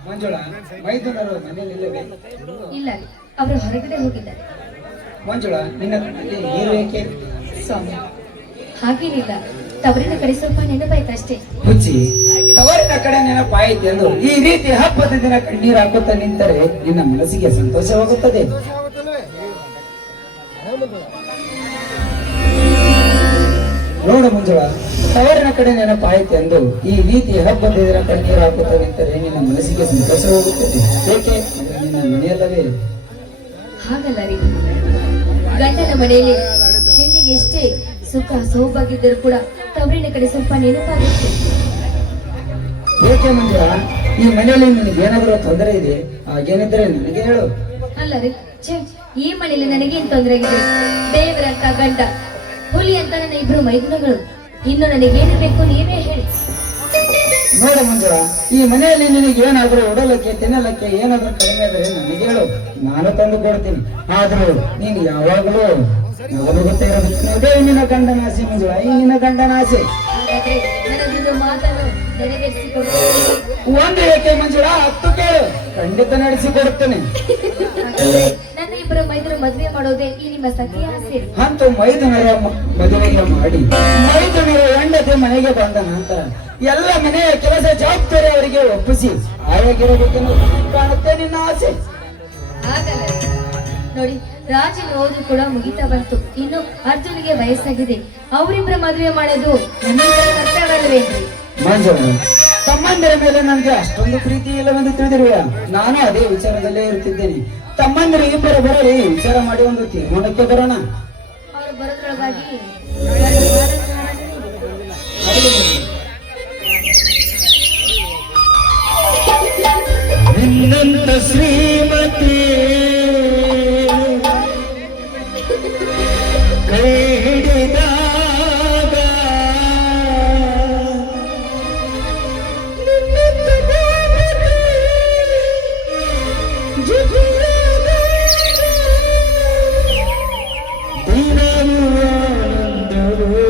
ಮಂಜುಳ, ಮೈದುನರು ಮನೆಯಲ್ಲಿಲ್ಲವೇ? ಇಲ್ಲ, ಅವರು ಹೊರಗಡೆ ಹೋಗಿದ್ದಾರೆ. ಮಂಜುಳ, ನಿನ್ನ ನೀರು ಏಕೆ? ಸ್ವಾಮಿ, ಹಾಗೇನಿಲ್ಲ. ತವರಿನ ಕಡೆ ಸ್ವಲ್ಪ ನೆನಪಾಯ್ತಷ್ಟೇ. ಹುಚ್ಚಿ, ತವರಿನ ಕಡೆ ನೆನಪಾಯಿತು ಎಂದು ಈ ರೀತಿ ಹಬ್ಬದ ದಿನ ಕಣ್ಣೀರು ಹಾಕುತ್ತಾ ನಿಂತರೆ ನಿನ್ನ ಮನಸ್ಸಿಗೆ ಸಂತೋಷವಾಗುತ್ತದೆ. ನೋಡು ಮಂಜುಳ, ತವರಿನ ಕಡೆ ನೆನಪಾಯಿತು ಎಂದು ಈ ರೀತಿ ಹಬ್ಬದ ದಿನ ಕಣ್ಣೀರು ಹಾಕುತ್ತಾ ನಿಂತರೆ ನಿನ್ನ ಮನಸ್ಸಿಗೆ ಸಂತೋಷವಾಗುತ್ತದೆ. ಏಕೆ? ನಿನ್ನ ಮನೆಯಲ್ಲವೇ? ಹಾಗಲ್ಲ ರೀ, ಗಂಡನ ಮನೆಯಲ್ಲಿ ಹೆಣ್ಣಿಗೆ ಎಷ್ಟೇ ಸುಖ ಸೌಭಾಗ್ಯದ್ದರೂ ಕೂಡ ತವರಿನ ಕಡೆ ಸ್ವಲ್ಪ ನೆನಪಾಗುತ್ತೆ. ಏಕೆ ಮಂಜುಳ, ಈ ಮನೆಯಲ್ಲಿ ನಿನಗೆ ಏನಾದರೂ ತೊಂದರೆ ಇದೆ? ಹಾಗೇನಿದ್ರೆ ನನಗೆ ಹೇಳು. ಅಲ್ಲ ರೀ, ಛೇ, ಈ ಮನೆಯಲ್ಲಿ ನನಗೇನ್ ತೊಂದರೆ ಆಗಿದೆ? ದೇವರಂತ ಗಂಡ, ಹುಲಿ ಅಂತ ನನ್ನ ಇಬ್ರು ಮೈದುನಗಳು. ಇನ್ನು ನನಗೇನು ಬೇಕು ನೀವೇ ಹೇಳಿ. ನೋಡ ಮಂಜುಳ, ಈ ಮನೆಯಲ್ಲಿ ನಿನಗೆ ಏನಾದರೂ ಉಡಲಕ್ಕೆ ತಿನ್ನಲಕ್ಕೆ ಏನಾದರೂ ಕಡಿಮೆ ಆದರೆ ನನಗೆ ಹೇಳು, ನಾನು ತಂದು ಕೊಡ್ತೀನಿ. ಆದ್ರೂ ನೀನು ಯಾವಾಗಲೂ ನಗಲು ಗೊತ್ತೇ ಇರೋದು. ಇದೇ ನಿನ್ನ ಗಂಡನ ಆಸೆ ಮಂಜುಳ, ಈ ನಿನ್ನ ಗಂಡನ ಆಸೆ. ಹಾಗಾದ್ರೆ ನನ್ನದೊಂದು ಮಾತನ್ನು ನೆರವೇರಿಸಿಕೊಡ್ತೀನಿ. ಒಂದು ಏಕೆ ಮಂಜುಳ, 10 ಕೇಳು, ಖಂಡಿತ ನಡೆಸಿಕೊಡುತ್ತೇನೆ. ಹಾಗಾದ್ರೆ ನನ್ನ ಇಬ್ಬರು ಮೈದುನ ಮದುವೆ ಮಾಡೋದೇ ಈ ನಿಮ್ಮ ಸಖಿಯ ಆಸೆ. ಅಂತೂ ಮೈದುನರ ಮದುವೆಗೆ ಮಾಡಿ ಮೈದುನರ ಹೆಂಡತಿ ಮನೆಗೆ ಬಂದ ನಂತರ ಎಲ್ಲ ಮನೆಯ ಕೆಲಸ ಜವಾಬ್ದಾರಿ ಅವರಿಗೆ ಒಪ್ಪಿಸಿ ಆಯಾಗಿರಬೇಕೆಂದು ಕಾಣುತ್ತೆ ನಿನ್ನ ಆಸೆ. ಹಾಗಲ್ಲ ನೋಡಿ, ರಾಜನ ಓದು ಕೂಡ ಮುಗಿತಾ ಬಂತು. ಇನ್ನು ಅರ್ಜುನಿಗೆ ವಯಸ್ಸಾಗಿದೆ. ಅವರಿಬ್ಬರ ಮದುವೆ ಮಾಡೋದು ನಮ್ಮಿಬ್ಬರ ಕರ್ತವ್ಯವಲ್ವೇನ್ರಿ? ಮಂಜುಳ, ತಮ್ಮಂದಿರ ಮೇಲೆ ನನಗೆ ಅಷ್ಟೊಂದು ಪ್ರೀತಿ ಇಲ್ಲವೆಂದು ತಿಳಿದಿರುವ ನಾನು ಅದೇ ವಿಚಾರದಲ್ಲೇ ಇರುತ್ತಿದ್ದೇನೆ. ತಮ್ಮಂದಿರು ಇಬ್ಬರು ಬರಲಿ, ವಿಚಾರ ಮಾಡಿ ಒಂದು ತೀರ್ಮಾನಕ್ಕೆ ಬರೋಣ. ಅವರು ಬರೋದ್ರೊಳಗಾಗಿ ನಿನ್ನಂತ ಶ್ರೀಮತಿ ಕೈ ಹಿಡಿದಾಗ ದಿನವೂ ಆನಂದವೋ.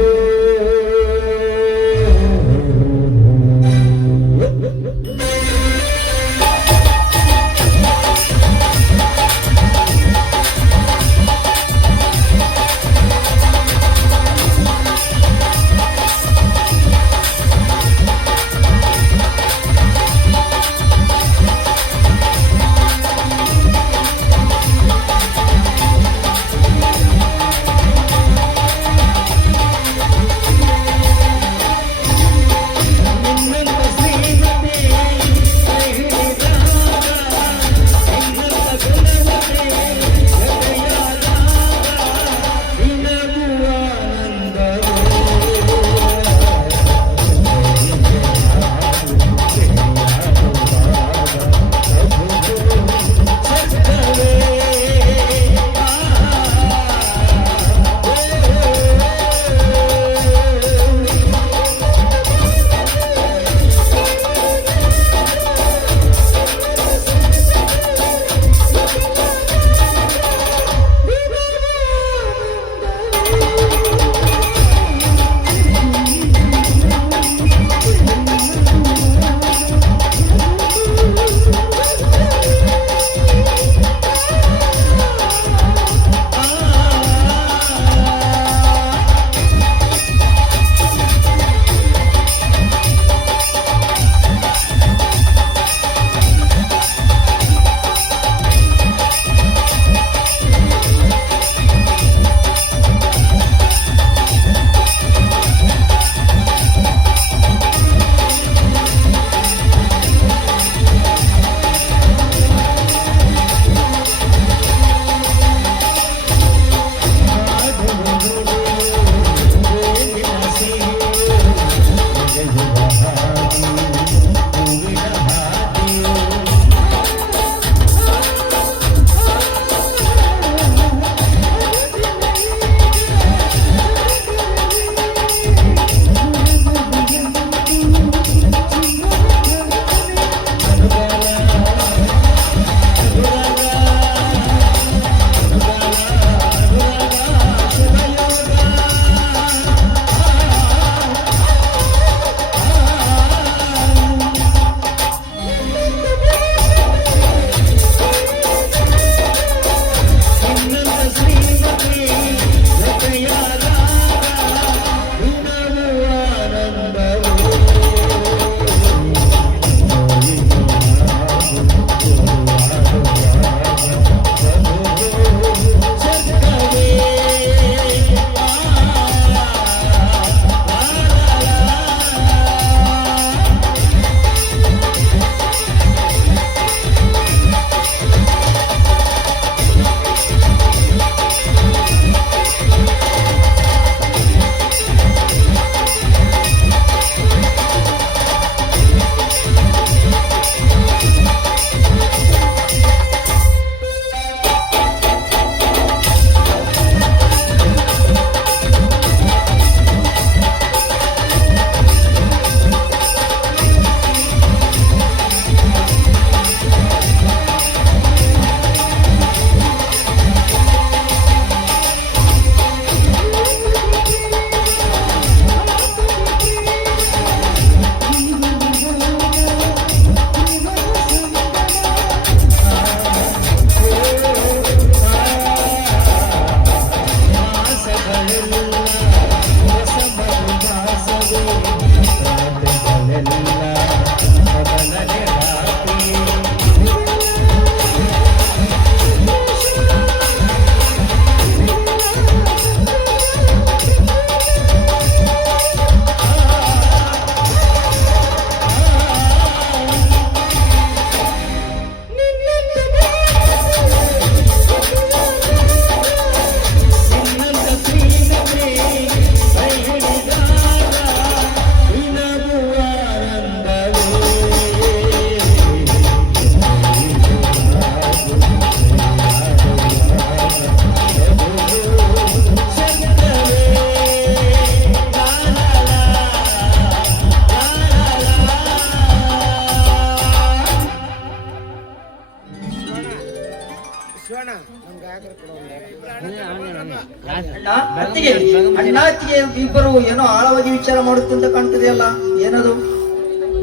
ಅತ್ತಿಗೆ ಅಣ್ಣ ಅತ್ತಿಗೆ ಇಬ್ಬರು ಏನೋ ಆಳವಾಗಿ ವಿಚಾರ ಮಾಡುತ್ತಂತ ಕಾಣ್ತದೆಯಲ್ಲ, ಏನದು?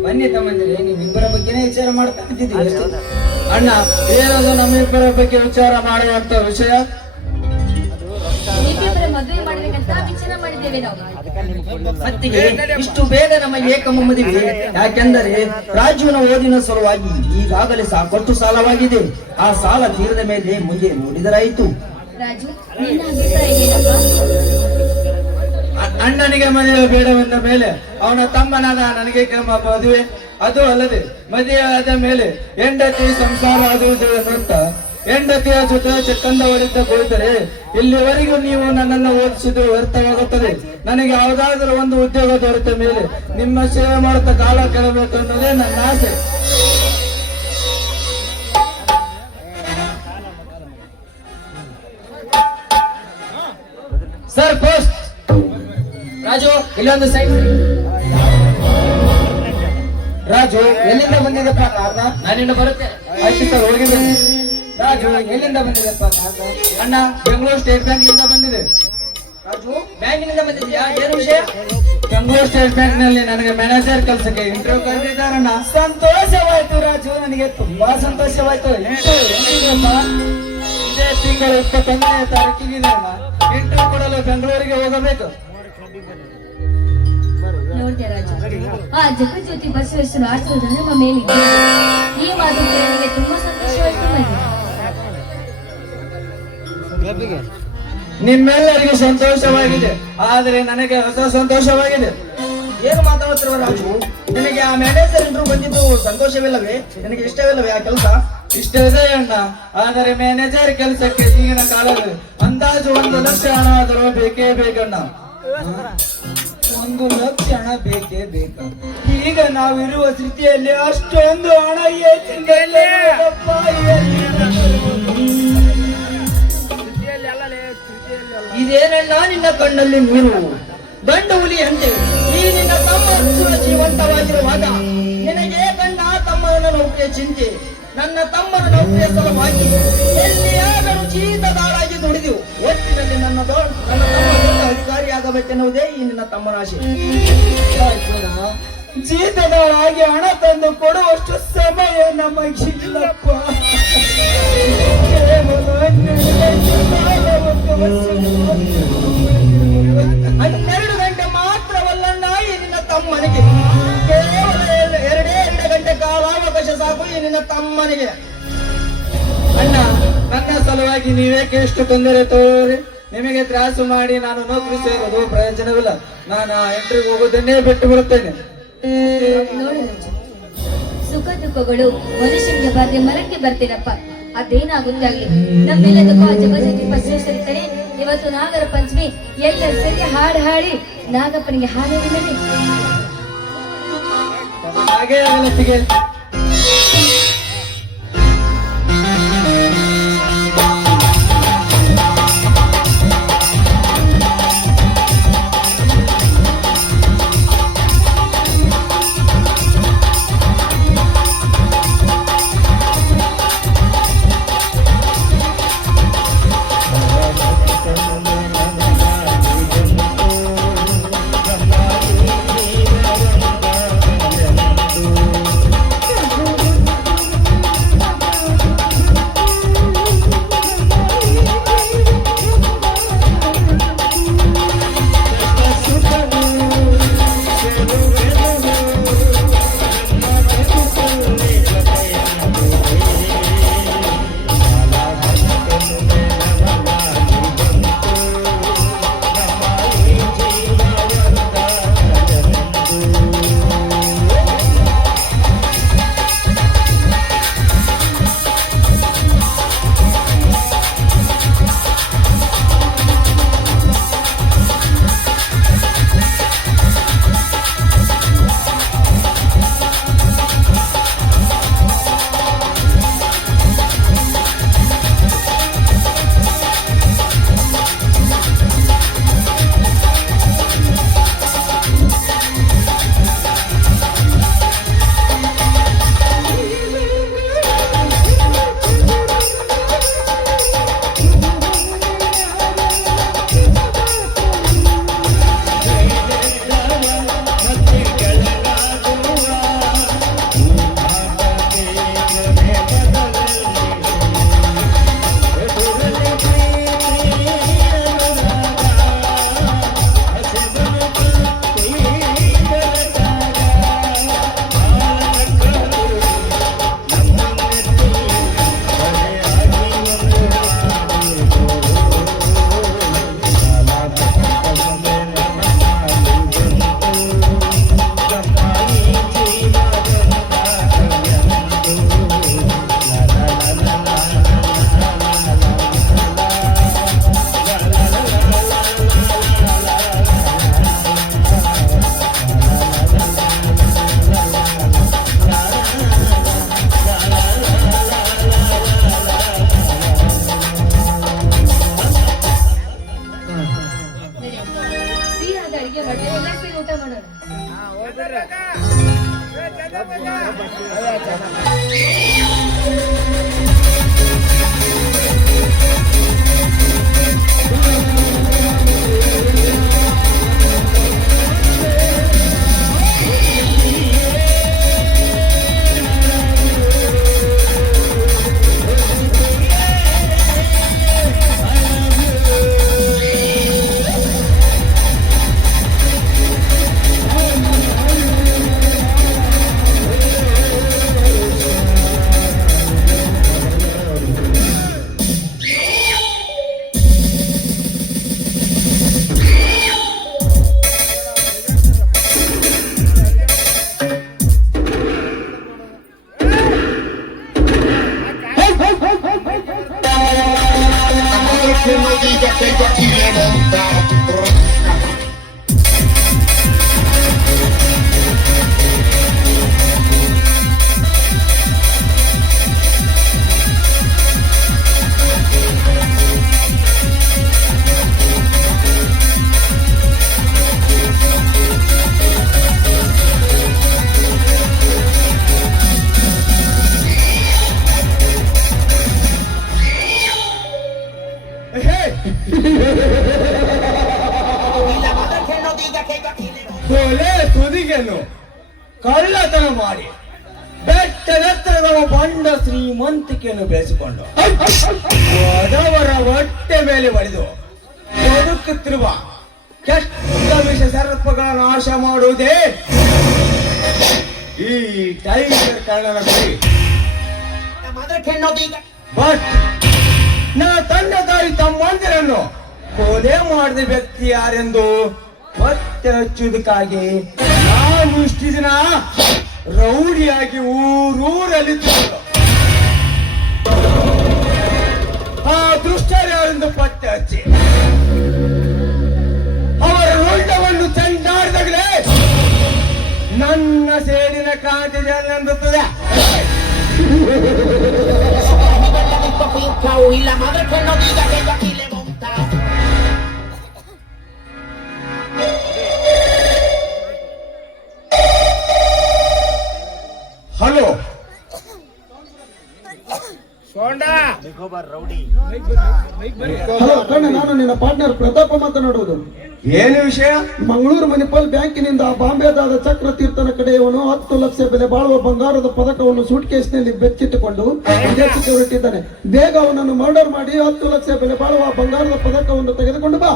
ಬನ್ನಿ ತಮ್ಮಂದಿರಿ, ನಿಮ್ಮಿಬ್ಬರ ಬಗ್ಗೆನೇ ವಿಚಾರ ಮಾಡ್ತಾ ಇದ್ದೀವಿ. ಅಣ್ಣ, ಏನದು ನಮ್ಮಿಬ್ಬರ ಬಗ್ಗೆ ವಿಚಾರ ಮಾಡುವಂತ ವಿಷಯ? ನಿಮ್ಮಿಬ್ಬರ ಮದುವೆ ಮಾಡ್ಬೇಕಂತ ವಿಚಾರ ಮಾಡಿದ್ದೇವೆ ನಾವು. ಅತ್ತಿಗೆ, ಇಷ್ಟು ಬೇಗ ನಮ್ಮ ಏಕಮ್ಮ ಮದುವೆ ಯಾಕೆಂದರೆ ರಾಜುವಿನ ಓದಿನ ಸಲುವಾಗಿ ಈಗಾಗಲೇ ಸಾಕಷ್ಟು ಸಾಲವಾಗಿದೆ. ಆ ಸಾಲ ತೀರದ ಮೇಲೆ ಮುಂದೆ ನೋಡಿದರಾಯಿತು. ರಾಜು, ನಿನ್ನ ಅಭಿಪ್ರಾಯ ಏನಪ್ಪ? ಅಣ್ಣನಿಗೆ ಮದುವೆ ಬೇಡವೆಂದ ಮೇಲೆ ಅವನ ತಮ್ಮನಾದ ನನಗೆ ಮದುವೆ, ಅದು ಅಲ್ಲದೆ ಮದುವೆ ಆದ ಮೇಲೆ ಹೆಂಡತಿ ಸಂಸಾರ ಆಗುವುದು ಅಂತ ಹೆಂಡತಿಯ ಜೊತೆ ಚಕ್ಕಂದ ಹೊಡೆತ ಕುಳಿತರೆ ಇಲ್ಲಿವರೆಗೂ ನೀವು ನನ್ನನ್ನು ಓದಿಸಿದ್ದು ವ್ಯರ್ಥವಾಗುತ್ತದೆ. ನನಗೆ ಯಾವುದಾದರೂ ಒಂದು ಉದ್ಯೋಗ ದೊರೆತ ಮೇಲೆ ನಿಮ್ಮ ಸೇವೆ ಮಾಡುತ್ತಾ ಕಾಲ ಕೆಳಬೇಕು ಅನ್ನೋದೇ ನನ್ನ ಆಸೆ. Sir, post. ರಾಜು, ಇಲ್ಲೊಂದು ಸೈಡ್. ರಾಜು, ಎಲ್ಲಿಂದ ಬಂದಿದೆಪ್ಪ ಕಾರಣ? ನಾನಿಂದ ಬರುತ್ತೆ. ಆಯ್ತು ಸರ್, ಹೋಗಿದ್ದೆ. ರಾಜು, ಎಲ್ಲಿಂದ ಬಂದಿದೆಪ್ಪ ಕಾರಣ? ಅಣ್ಣ, ಬೆಂಗಳೂರು ಸ್ಟೇಟ್ ಬ್ಯಾಂಕ್ ಇಂದ ಬಂದಿದೆ. ರಾಜು, ಬ್ಯಾಂಕಿನಿಂದ ಬಂದಿದ್ಯಾ? ಏನು ವಿಷಯ? ಬೆಂಗಳೂರು ಸ್ಟೇಟ್ ಬ್ಯಾಂಕ್ ನಲ್ಲಿ ನನಗೆ ಮ್ಯಾನೇಜರ್ ಕೆಲಸಕ್ಕೆ ಇಂಟರ್ವ್ಯೂ ಕರೆದಿದ್ದಾರಣ್ಣ. ಸಂತೋಷವಾಯ್ತು ರಾಜು, ನನಗೆ ತುಂಬಾ ಸಂತೋಷವಾಯ್ತು. ಇದೇ ತಿಂಗಳ 21ನೇ ತಾರೀಕಿಗಿದೆ ಅಣ್ಣ. ಇಂಟರ್ವ್ಯೂ ಕೊಡಲು ಬೆಂಗಳೂರಿಗೆ ಹೋಗಬೇಕು. ನೋಡ್ದೆ ರಾಜು, ಆ ಜಗಜ್ಯೋತಿ ಬಸವೇಶ್ವರ ಆಶೀರ್ವಾದ ನಮ್ಮ ಮೇಲಿದೆ. ಈ ಮಾತು ಕೇಳಿ ತುಂಬಾ ಸಂತೋಷವಾಯ್ತು ನನಗೆ. ನಿಮ್ಮೆಲ್ಲರಿಗೂ ಸಂತೋಷವಾಗಿದೆ, ಆದರೆ ನನಗೆ ಹೊಸ ಸಂತೋಷವಾಗಿದೆ. ಏನು ಮಾತಾಡುತ್ತಿರುವ ರಾಜು? ನಿನಗೆ ಆ ಮ್ಯಾನೇಜರ್ ಇಂಟರ್ವ್ಯೂ ಬಂದಿದ್ದು ಸಂತೋಷವಿಲ್ಲವೇ? ನಿನಗೆ ಇಷ್ಟವಿಲ್ಲವೇ ಆ ಕೆಲಸ? ಇಷ್ಟೇ ಅಣ್ಣ, ಆದರೆ ಮ್ಯಾನೇಜರ್ ಕೆಲಸಕ್ಕೆ ಈಗಿನ ಕಾಲದಲ್ಲಿ ಅಂದಾಜು 1 ಲಕ್ಷ ಹಣ ಆದರೂ ಬೇಕೇ ಬೇಕಣ್ಣ. 1 ಲಕ್ಷ ಹಣ ಬೇಕೇ ಬೇಕು. ಈಗ ನಾವಿರುವ ಸ್ಥಿತಿಯಲ್ಲಿ ಅಷ್ಟೊಂದು ಹಣ ಇದೇನಣ್ಣ ನಿನ್ನ ಕಣ್ಣಲ್ಲಿ ನೀರು? ಗಂಡು ಹುಲಿ ಅಂತೆ ಈ ನಿನ್ನ ತಮ್ಮ ಜೀವಂತವಾಗಿರುವಾಗ ನಿನಗೆ ಗಂಡ ತಮ್ಮನ ನೌಕರಿಯ ಚಿಂತೆ. ನನ್ನ ತಮ್ಮನ ನೌಕರಿಯ ಸಲುವಾಗಿ ಎಲ್ಲಿಯಾದರೂ ಜೀತದಾಳಾಗಿ ದುಡಿದೆವು. ಒಟ್ಟಿನಲ್ಲಿ ನನ್ನ ತಮ್ಮ ದೊಡ್ಡ ಅಧಿಕಾರಿಯಾಗಬೇಕೆನ್ನುವುದೇ ಈ ನಿನ್ನ ತಮ್ಮನ ಆಶೆ. ಜೀತದಾಳಾಗಿ ಹಣ ತಂದು ಕೊಡುವಷ್ಟು ಸಮಯ ನಮಗಿಲ್ಲಪ್ಪ. ಕೇವಲ 12 ಗಂಟೆ ಮಾತ್ರವಲ್ಲಣ್ಣ ಈ ನಿನ್ನ ತಮ್ಮನಿಗೆ. ಕೇವಲ 2 ಗಂಟೆ ಕಾಲಾವಕಾಶ ಸಾಕು ಈ ನಿನ್ನ ತಮ್ಮನಿಗೆ. ಅಣ್ಣ, ನನ್ನ ಸಲುವಾಗಿ ನೀವೇಕೆ ಎಷ್ಟು ತೊಂದರೆ ತೋರಿ ನಿಮಗೆ ತ್ರಾಸು ಮಾಡಿ ನಾನು ನೌಕರಿ ಸೇರೋದು ಪ್ರಯೋಜನವಿಲ್ಲ. ನಾನು ಆ ಇಂಟರ್ವ್ಯೂ ಹೋಗೋದನ್ನೇ ಬಿಟ್ಟು ಬಿಡುತ್ತೇನೆ. ನೋಡು ರಾಜು, ಸುಖ ದುಃಖಗಳು ಮನುಷ್ಯನಿಗೆ ಬಾರ್ದೆ ಮರಕ್ಕೆ ಬರ್ತೀರಪ್ಪ. ಅದೇನಾಗುತ್ತಾಗ್ಲಿ, ನಮ್ಮೆಲ್ಲದಕ್ಕೂ ಆ ಜಗಜ್ಯೋತಿ ಬಸವೇಶ್ವರಿದ್ದರೆ ಇವತ್ತು ನಾಗರ ಪಂಚಮಿ. ಎಲ್ಲರೂ ಸೇರಿ ಹಾಡು ಹಾಡಿ ನಾಗಪ್ಪನಿಗೆ ಹಾಡಿನಲ್ಲಿ ಹಾಗೇ ಆಗಲತ್ತಿಗೆ. ಕೊಲೆ ತುದಿಗೆನು ಕಳ್ಳತನ ಮಾಡಿ ಬೆಟ್ಟದೆತ್ತರದ ಬಂಡ ಶ್ರೀಮಂತಿಕೆಯನ್ನು ಬೆಳೆಸಿಕೊಂಡು ಬಡವರ ಹೊಟ್ಟೆ ಮೇಲೆ ಬಡಿದು ಬದುಕುತ್ತಿರುವ ಕೆಟ್ಟ ವಿಷ ಸರ್ಪಗಳ ನಾಶ ಮಾಡುವುದೇ ಈ ಟೈಗರ್ ಕಳ್ಳನ ಗುರಿ. ಬಟ್ ನಾ ತಂದೆ ತಾಯಿ ತಮ್ಮಂದಿರನ್ನು ಕೊಲೆ ಮಾಡಿದ ವ್ಯಕ್ತಿ ಯಾರೆಂದು ಪತ್ತೆ ಹಚ್ಚುವುದಕ್ಕಾಗಿ ನಾನು ಇಷ್ಟು ದಿನ ರೌಡಿಯಾಗಿ ಊರೂರಲ್ಲಿ ತಿರುಗಿದ. ಆ ದುಷ್ಟರು ಯಾರೆಂದು ಪತ್ತೆ ಹಚ್ಚಿ ಅವರ ರುಂಡವನ್ನು ಚೆಂಡಾಡಿದಾಗಲೇ ನನ್ನ ಸೇಡಿನ ಕಾಂತಿ ಜನ್ನೆಂದುತ್ತದೆ. Y la madre que no diga que yo aquí le monta. Hello hello ಕಣ್ಣ, ನಾನು ನಿನ್ನ ಪಾರ್ಟ್ನರ್ ಪ್ರತಾಪ ಮಾತನಾಡುವುದು. ಏನು ವಿಷಯ? ಮಂಗಳೂರು ಮುನಿಪಲ್ ಬ್ಯಾಂಕಿನಿಂದ ಬಾಂಬೆದಾದ ಚಕ್ರ ತೀರ್ಥನ ಕಡೆಯವನು 10 ಲಕ್ಷ ಬೆಲೆ ಬಾಳುವ ಬಂಗಾರದ ಪದಕವನ್ನು ಸೂಟ್ ಕೇಸ್ನಲ್ಲಿ ಬೆಚ್ಚಿಟ್ಟುಕೊಂಡು ವಿದೇಶಕ್ಕೆ ಹೊರಟಿದ್ದಾನೆ. ಬೇಗ ಅವನನ್ನು ಮರ್ಡರ್ ಮಾಡಿ 10 ಲಕ್ಷ ಬೆಲೆ ಬಾಳುವ ಬಂಗಾರದ ಪದಕವನ್ನು ತೆಗೆದುಕೊಂಡು ಬಾ.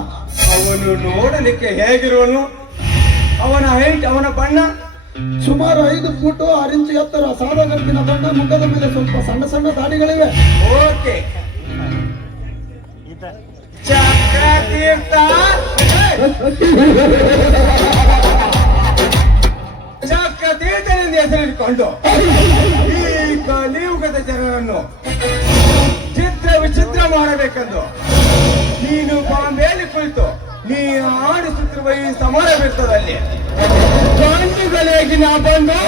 ಅವನು ನೋಡಲಿಕ್ಕೆ ಹೇಗಿರುವನು? ಅವನ ಹೈಟ್, ಅವನ ಬಣ್ಣ? ಸುಮಾರು 5 ಫೂಟು 6 ಇಂಚು ಎತ್ತರ, ಸಾದಾ ಗರ್ಭಿನ ಬಣ್ಣ, ಮುಖದ ಮೇಲೆ ಸ್ವಲ್ಪ ಸಣ್ಣ ಸಣ್ಣ ದಾಡಿಗಳಿವೆ. ಓಕೆ. ಚಕ್ರತೀರ್ಥ ಚಕ್ರತೀರ್ಥನಿಂದ ಹೆಸರಿಟ್ಕೊಂಡು ಈ ಕಲಿಯುಗದ ಜನರನ್ನು ಚಿತ್ರ ವಿಚಿತ್ರ ಮಾಡಬೇಕೆಂದು ನೀನು ಬಾಂಬೆಯಲ್ಲಿ ಕುಳಿತು ನೀ ಆಡಿಸುತ್ತಿರುವ ಈ ಸಮಾರಂಭದಲ್ಲಿ ಗಂಡುಗಳಿಗೆ ನಾ ಬಂದು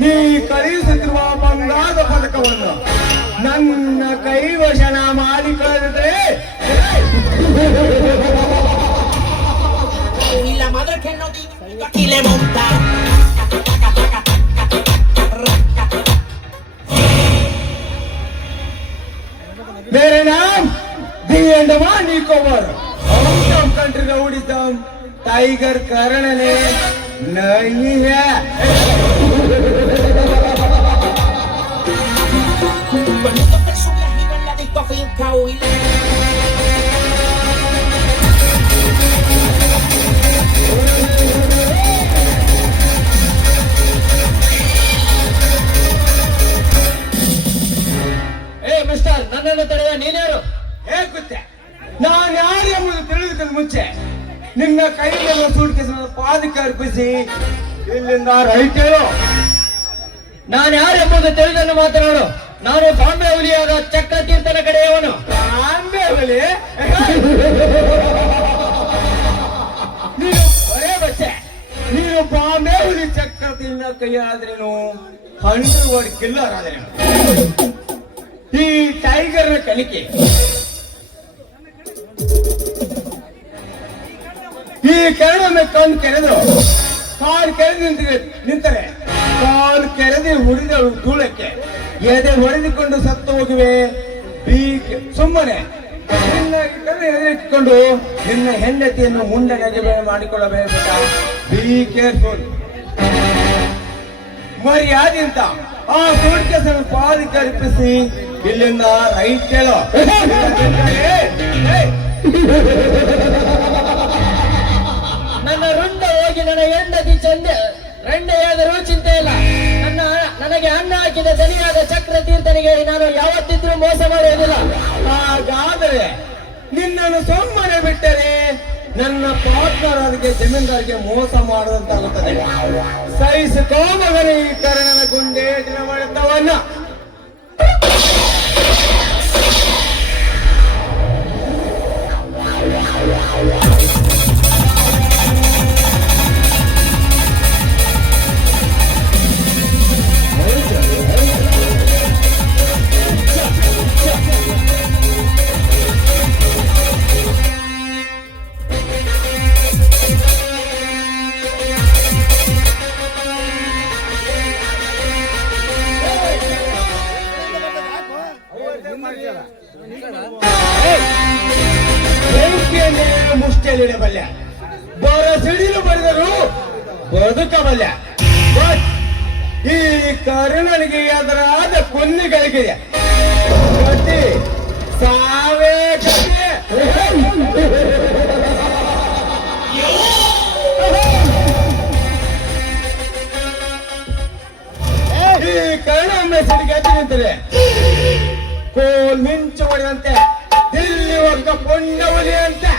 ನೀ ಕಲಿಸುತ್ತಿರುವ ಬಂಗಾರದ ಪದಕವನ್ನು ನನ್ನ ಕೈವಶನ ಮಾಡಿಕೊಳ್ಳಿದ್ರೆ Y la madre que no diga que yo aquí le monta. मेरे नाम the Andaman Nicobar out of country rowdyism tiger Karan ने नहीं है. Cuando te subas y en la disco fincao y la mister, ನನ್ನನ್ನು ತಡೆಯುವ ನೀನ್ಯಾರು? ಹೇಗುತ್ತೆ ನಾನು ಯಾರು ಎಂಬುದು ತಿಳಿದುಕೊಂಡು ಮುಂಚೆ ನಿನ್ನ ಕೈಯಲ್ಲಿರುವ ಸೂಟ್ ಕೇಸನ್ನು ಪಾದಕ್ಕೆ ಅರ್ಪಿಸಿ ಇಲ್ಲಿಂದ ರೈಟ್ ಹೇಳು. ನಾನು ಯಾರು ಎಂಬುದು ತಿಳಿದನ್ನು ಮಾತನಾಡು. ನಾನು ಬಾಂಬೆ ಹುಲಿಯಾದ ಚಕ್ರತೀರ್ಥನ ಕಡೆಯವನು. ಬಾಂಬೆ ಹುಲಿ? ನೀನು ಬರೇ ಬಚ್ಚೆ. ನೀನು ಬಾಂಬೆ ಹುಲಿ ಚಕ್ರದಿಂದ ಕೈಯಾದ್ರೇನು 100 ವರ್ಡ್ ಕಿಲ್ಲರ್ ಆದ್ರೇನು ಈ ಟೈಗರ್ನ ಕಲಿಕೆ ಈ ಕರಡನ್ನು ಕಂಡು ಕೆರೆದು ಕಾರು ಕೆರೆದು ನಿಂತರೆ ಉರಿದಳು ಧೂಳಕ್ಕೆ, ಎದೆ ಹೊಡೆದುಕೊಂಡು ಸತ್ತು ಹೋಗುವೆ. ಸುಮ್ಮನೆ ನಿನ್ನ ಎದುರಿಟ್ಕೊಂಡು ನಿನ್ನ ಹೆಂಡತಿಯನ್ನು ಮುಂದೆ ಮಾಡಿಕೊಳ್ಳಬೇಕು. Be careful. ಮರ್ಯಾದೆಂತ ಆ ಸೂಟ್ಕೇಸನ್ನು ಪಾದಿ ಕಲ್ಪಿಸಿ ಇಲ್ಲಿಂದ ರೈಟ್ ಕೇಳೋ. ನನ್ನ ರುಂಡ ಹೋಗಿ ನನ್ನ ಹೆಂಡತಿ ಚಂದ ರಂಡೆಯಾದರೂ ಚಿಂತೆ ಇಲ್ಲ. ನನಗೆ ಅನ್ನ ಹಾಕಿದ ದನಿಯಾದ ಚಕ್ರ ತೀರ್ಥನಿಗೆ ನಾನು ಯಾವತ್ತಿದ್ರೂ ಮೋಸ ಮಾಡುವುದಿಲ್ಲ. ಹಾಗಾದರೆ ನಿನ್ನನ್ನು ಸುಮ್ಮನೆ ಬಿಟ್ಟರೆ ನನ್ನ ಪಾರ್ಟ್ನರ್ ಅದಕ್ಕೆ ಜಮೀನ್ದಾರಿಗೆ ಮೋಸ ಮಾಡುವಂತಾಗುತ್ತದೆ. ಸಹಿಸಿಕೋ ಮಗನ ಈ ಕರ್ಣನ ಗುಂಡೇಟಿನ ಮಾಡುತ್ತವನ್ನ. ಬೆಂಕಿಯನ್ನೇ ಮುಷ್ಟಿಯಲ್ಲಿಡಬಲ್ಲೆ, ಬರ ಸಿಡಿಲು ಬರೆದರು ಬದುಕಬಲ್ಲೆ. ಬಟ್ ಈ ಕರುಣನಿಗೆ ಅದರಾದ ಕೊನ್ನಿಗಳಿಗಿದೆ. ಗತಿ ಸಾವೇ ಗತಿ. ಈ ಕರ್ಣ ಮೆಸಡಿಗೆ ಎದ್ದು ನಿಂತರೆ ಕೋಲ್ ಮಿಂಚು ಹೊಡೆದಂತೆ, ದಿಲ್ಲಿ ಒಕ್ಕ ಪೊಂಡವಲಿ ಅಂತೆ.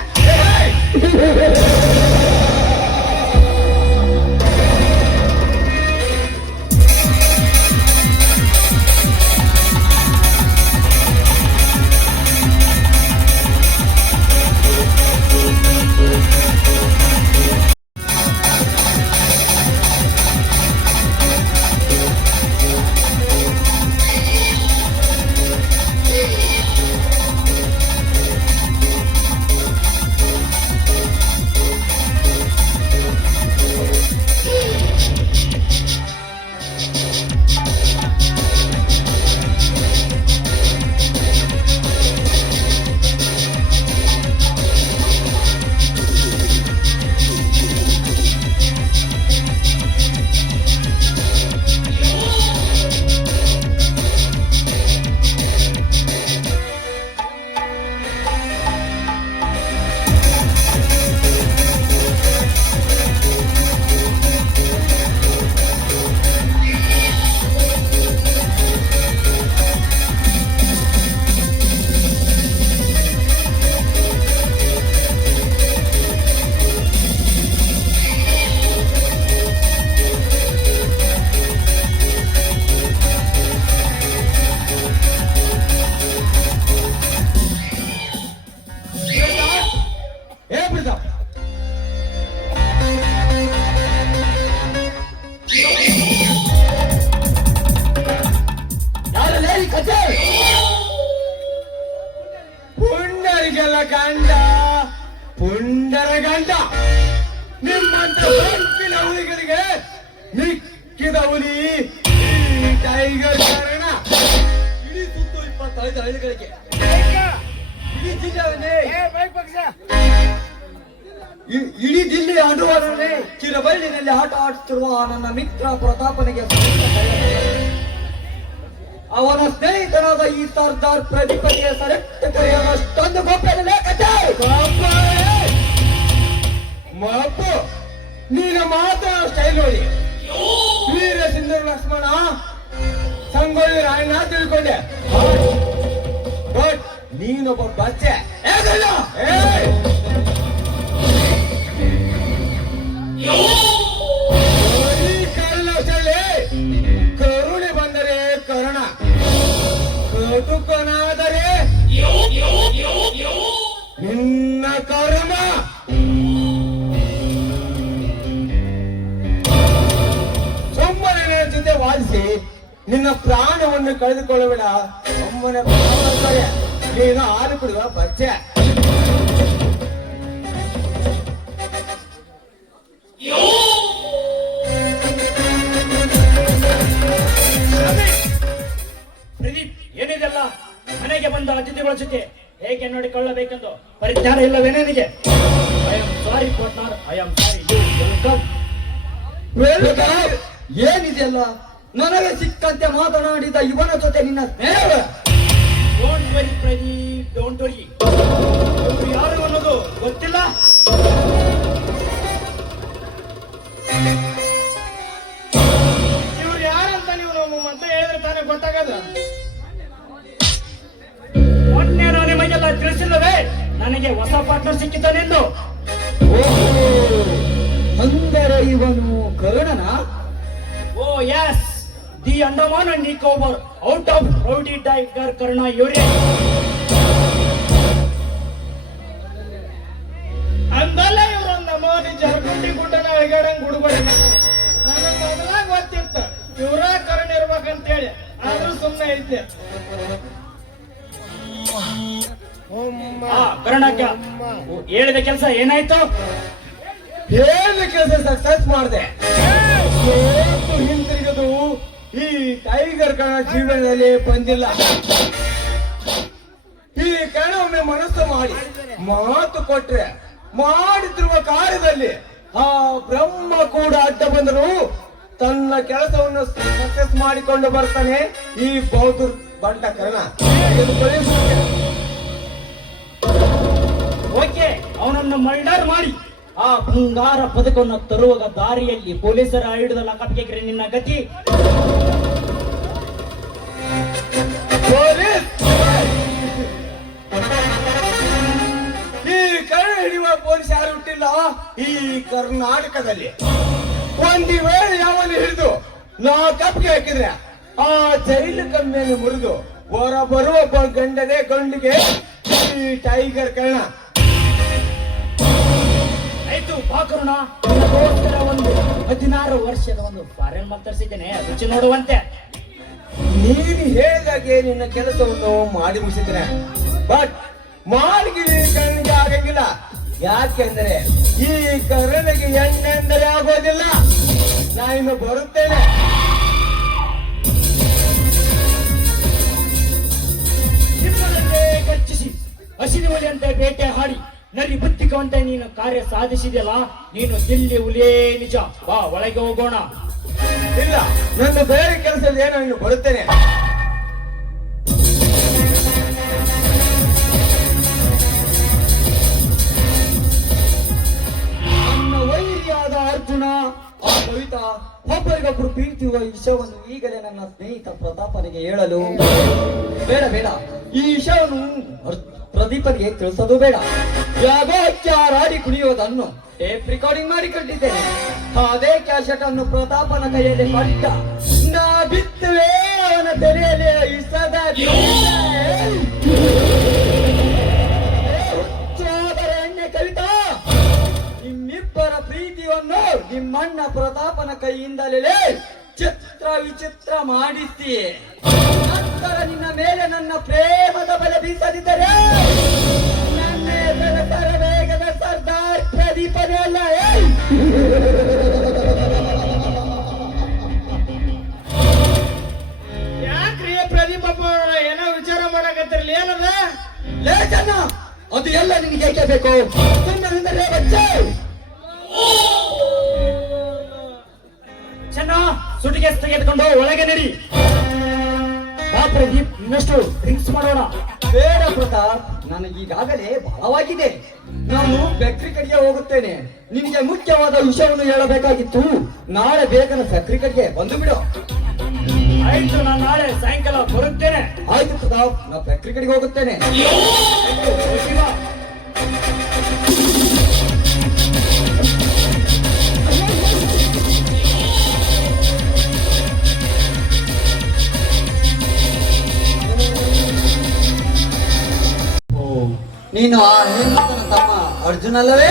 ಪುಂಡರಿಗೆಲ್ಲ ಗಂಡ ಪುಂಡರ ಗಂಡ. ನಿಮ್ಮಂತ ಬೆಂಕಿನ ಹುಲಿಗಳಿಗೆ ಮಿಕ್ಕಿದ ಹುಲಿ ಈ ಟೈಗರ್ ಕಾರಣ. ಇಡೀ ಸುತ್ತು 25 ಹಳ್ಳಿಗಳಿಗೆ, ಇಡೀ ಜಿಲ್ಲೆ ಅಂಡುವಾರನೇ ಚಿರಬಳ್ಳಿನಲ್ಲಿ ಆಟ ಆಡುತ್ತಿರುವ ನನ್ನ ಮಿತ್ರ ಪ್ರತಾಪನಿಗೆ ಅವನ ಸ್ನೇಹಿತನಾದ ಈ ಸರ್ದಾರ್ ಪ್ರತಿಪದಿಯ ಸರೆಕ್ಟ್ ಕರೆಯಷ್ಟೊಂದು ಗೊಬ್ಬರ ಮಪ್ಪು. ನೀನು ಮಾತ್ರ ಸ್ಟೈಲ್ ನೋಡಿ. ವೀರ ಸಿಂಧು ಲಕ್ಷ್ಮಣ ಸಂಗೊಳ್ಳಿ ರಾಯಣ್ಣ ತಿಳ್ಕೊಂಡೆ. ಬಟ್ ನೀನೊಬ್ಬ ಬಚ್ಚೆ. ಕರುಣೆ ಬಂದರೆ ಕರುಣ, ಕಟುಕನಾದರೆ ನಿನ್ನ ಕರ್ಮ. ಸುಮ್ಮನೆ ನನ್ನ ಜೊತೆ ವಾದಿಸಿ ನಿನ್ನ ಪ್ರಾಣವನ್ನು ಕಳೆದುಕೊಳ್ಳಬೇಡ. ಒಮ್ಮನೆ ನೀನು ಹಾಲು ಕುಡಿಯುವ ಬಚ್ಚೆ. ಹೆಣ್ಣುಗಳ ಜೊತೆ ಹೇಗೆ ನೋಡಿಕೊಳ್ಳಬೇಕೆಂದು ಪರಿಜ್ಞಾನ ಇಲ್ಲವೇ ನನಗೆ? I am sorry partner, I am sorry. Welcome. ಏನಿದೆಯಲ್ಲ, ನನಗೆ ಸಿಕ್ಕಂತೆ ಮಾತನಾಡಿದ ಇವನ ಜೊತೆ ನಿನ್ನ ಸ್ನೇಹ. Don't worry Pradeep, don't worry. ಇವರು ಯಾರು ಅನ್ನೋದು ಗೊತ್ತಿಲ್ಲ. ಇವ್ರು ಯಾರಂತ ನೀವು ಮತ್ತೆ ಹೇಳಿದ್ರೆ ತಾನೇ ಗೊತ್ತಾಗದ. ಮೊನ್ನೆ ನಾನು ನಿಮಗೆಲ್ಲ ತಿಳಿಸಿಲ್ಲವೇ ನನಗೆ ಹೊಸ ಪಾರ್ಟ್ನರ್ ಸಿಕ್ಕಿದ್ದಾನೆಂದು? ಅಂದರೆ ಇವನು ಕರುಣನ? Oh yes, the Andaman and Nicobar out of rowdy tiger Karna ಇವರೇ. ಅಂದಲ್ಲ ಇವ್ರೊಂದು ನಮೂನಿ ಜರಗುಂಡಿ ಗುಡ್ಡನ ಅಳಗಾಡಂಗ್ ಗುಡುಗಡೆ. ನನಗೆ ಮೊದಲಾಗ ಗೊತ್ತಿತ್ತು ಇವ್ರ ಕರುಣ ಇರ್ಬೇಕಂತೇಳಿ, ಆದ್ರೂ ಸುಮ್ಮನೆ ಇದ್ದೆ. ಕರ್ಣಕ್ಕ ಹೇಳಿದ ಕೆಲಸ ಏನಾಯ್ತು? ಹೇಳಿದ ಕೆಲಸ ಸಕ್ಸಸ್ ಮಾಡಿದೆ. ಸೋತು ಹಿಂತಿರುಗದು ಈ ಟೈಗರ್ ಕಣ ಜೀವನದಲ್ಲಿ ಬಂದಿಲ್ಲ. ಈ ಕಣ ಒಮ್ಮೆ ಮನಸ್ಸು ಮಾಡಿ ಮಾತು ಕೊಟ್ರೆ ಮಾಡುತ್ತಿರುವ ಕಾರ್ಯದಲ್ಲಿ ಆ ಬ್ರಹ್ಮ ಕೂಡ ಅಡ್ಡ ಬಂದರು ತನ್ನ ಕೆಲಸವನ್ನು ಸಕ್ಸಸ್ ಮಾಡಿಕೊಂಡು ಬರ್ತಾನೆ ಈ ಬೌದ್ಧ ಬಂಟ ಕರ್ಣ. ಓಕೆ, ಅವನನ್ನು ಮರ್ಡರ್ ಮಾಡಿ ಆ ಬಂಗಾರ ಪದಕವನ್ನು ತರುವಾಗ ದಾರಿಯಲ್ಲಿ ಪೊಲೀಸರ ಹಿಡಿದ ಲಕಪ್ಗೆ ನಿನ್ನ ಗತಿ. ಈ ಕರ್ಣ ಹಿಡಿಯುವ ಪೊಲೀಸ್ ಯಾರು ಹುಟ್ಟಿಲ್ಲ ಈ ಕರ್ನಾಟಕದಲ್ಲಿ. ಒಂದು ವೇಳೆ ಯಾವನು ಹಿಡಿದು ನಾ ಕಪ್ಪಿಗೆ ಹಾಕಿದ್ರೆ ಆ ಜೈಲು ಕಮ್ಮಿಯನ್ನು ಮುರಿದು ಹೊರ ಬರುವ ಗಂಡನೇ ಗಂಡಿಗೆ ಈ ಟೈಗರ್ ಕರ್ಣ. ಆಯ್ತು ಬಾ ಕರುಣ, ನಿನಗೋಸ್ಕರ ಒಂದು 16 ವರ್ಷದ ಒಂದು ಫಾರೆನ್ ಮಾತಾಡ್ಸಿದ್ದೇನೆ, ರುಚಿ ನೋಡುವಂತೆ. ನೀನು ಹೇಳಿದಾಗೆ ನಿನ್ನ ಕೆಲಸವನ್ನು ಮಾಡಿ ಮುಗಿಸಿದ್ದೇನೆ, ಬಟ್ ಮಾಡಿಗೆ ಕಣ್ಣಿಗೆ ಆಗಂಗಿಲ್ಲ. ಯಾಕೆಂದ್ರೆ ಈ ಕರ್ಣಗೆ ಎಣ್ಣೆಂದರೆ ಆಗೋದಿಲ್ಲ. ನಾ ಇನ್ನು ಬರುತ್ತೇನೆ. ನಿಮ್ಮೊಳಗೆ ಗರ್ಜಿಸಿ ಹಸಿರು ಹುಲಿಯಂತೆ ಬೇಟೆ ಹಾಡಿ ನರಿ ಬುದ್ಧಿಕವಂತೆ ನೀನು ಕಾರ್ಯ ಸಾಧಿಸಿದೆಯಲ್ಲ, ನೀನು ದಿಲ್ಲಿ ಹುಲಿಯೇ ನಿಜ. ಬಾ ಒಳಗೆ ಹೋಗೋಣ. ಇಲ್ಲ, ನನ್ನ ಬೇರೆ ಕೆಲಸದಲ್ಲಿ ಏನೋ ಇನ್ನು ಬರುತ್ತೇನೆ. ನನ್ನ ವೈರಿಯಾದ ಅರ್ಜುನ, ಆ ಕವಿತಾ ಒಬ್ಬರಿಗೊಬ್ಬರು ಪ್ರೀತಿಯುವ ವಿಷಯವನ್ನು ಈಗಲೇ ನನ್ನ ಸ್ನೇಹಿತ ಪ್ರತಾಪನಿಗೆ ಹೇಳಲು ಬೇಡ ಬೇಡ. ಈ ವಿಷಯವನ್ನು ಪ್ರದೀಪನಿಗೆ ತಿಳಿಸೋದು ಬೇಡ. ಯಾಗೋ ಹಚ್ಚಾರಾಡಿ ಕುಣಿಯೋದನ್ನು ಟೇಪ್ ರೆಕಾರ್ಡಿಂಗ್ ಮಾಡಿ ಕಟ್ಟಿದ್ದೇನೆ. ಅದೇ ಕ್ಯಾಸೆಟ್ ಅನ್ನು ಪ್ರತಾಪನ ಕೈಯಲ್ಲಿ ಕೊಟ್ಟ ನಾ ಬಿತ್ತುವೆ ಅವನ ತೆರೆಯಲ್ಲಿ ಇಸದ ಎಣ್ಣೆ ಕವಿತಾ. ನಿಮ್ಮಿಬ್ಬರ ಪ್ರೀತಿಯನ್ನು ನಿಮ್ಮಣ್ಣ ಪ್ರತಾಪನ ಕೈಯಿಂದಲೇ ಚಿತ್ರ ವಿಚಿತ್ರ ಮಾಡಿಸಿ ನಂತರ ನಿನ್ನ ಮೇಲೆ ನನ್ನ ಪ್ರೇಮದ ಬಲೆ ಬೀಸದಿದ್ದರೆ ನನ್ನ ವೇಗದ ಸರ್ದಾರ್ ಪ್ರದೀಪನೇ ಅಲ್ಲ. ಯಾಕ್ರಿ ಪ್ರದೀಪಪ್ಪ ಏನೋ ವಿಚಾರ ಮಾಡಕತ್ತಿರ್ಲಿ, ಏನದ? ಲೇ ಜನ, ಅದು ಎಲ್ಲ ನಿನಗೆ ಏಕೆ ಬೇಕು? ಸುಮ್ಮನೆ ಬಚ್ಚೆ. ಚೆನ್ನ ಸುಟಿಗೆ ತೆಗೆದುಕೊಂಡು ಒಳಗೆ ನಡಿ. ಬಾ ಪ್ರದೀಪ್, ಇನ್ನಷ್ಟು ಡ್ರಿಂಕ್ಸ್ ಮಾಡೋಣ. ಬೇಡ ಪ್ರತಾಪ್, ನನಗೀಗಾಗಲೇ ಬಹಳವಾಗಿದೆ. ನಾನು ಫ್ಯಾಕ್ಟ್ರಿ ಕಡೆಗೆ ಹೋಗುತ್ತೇನೆ. ನಿನಗೆ ಮುಖ್ಯವಾದ ವಿಷಯವನ್ನು ಹೇಳಬೇಕಾಗಿತ್ತು. ನಾಳೆ ಬೇಗನೆ ಫ್ಯಾಕ್ಟ್ರಿ ಕಡೆಗೆ ಬಂದು ಬಿಡು. ಆಯ್ತು, ನಾನು ನಾಳೆ ಸಾಯಂಕಾಲ ಬರುತ್ತೇನೆ. ಆಯ್ತು ಪ್ರತಾಪ್, ನಾ ಫ್ಯಾಕ್ಟ್ರಿ ಕಡೆಗೆ ಹೋಗುತ್ತೇನೆ. ಹೋಗಿ ಬಾ. ನೀನು ಆ ಹೇಮಂತನ ತಮ್ಮ ಅರ್ಜುನ್ ಅಲ್ಲವೇ?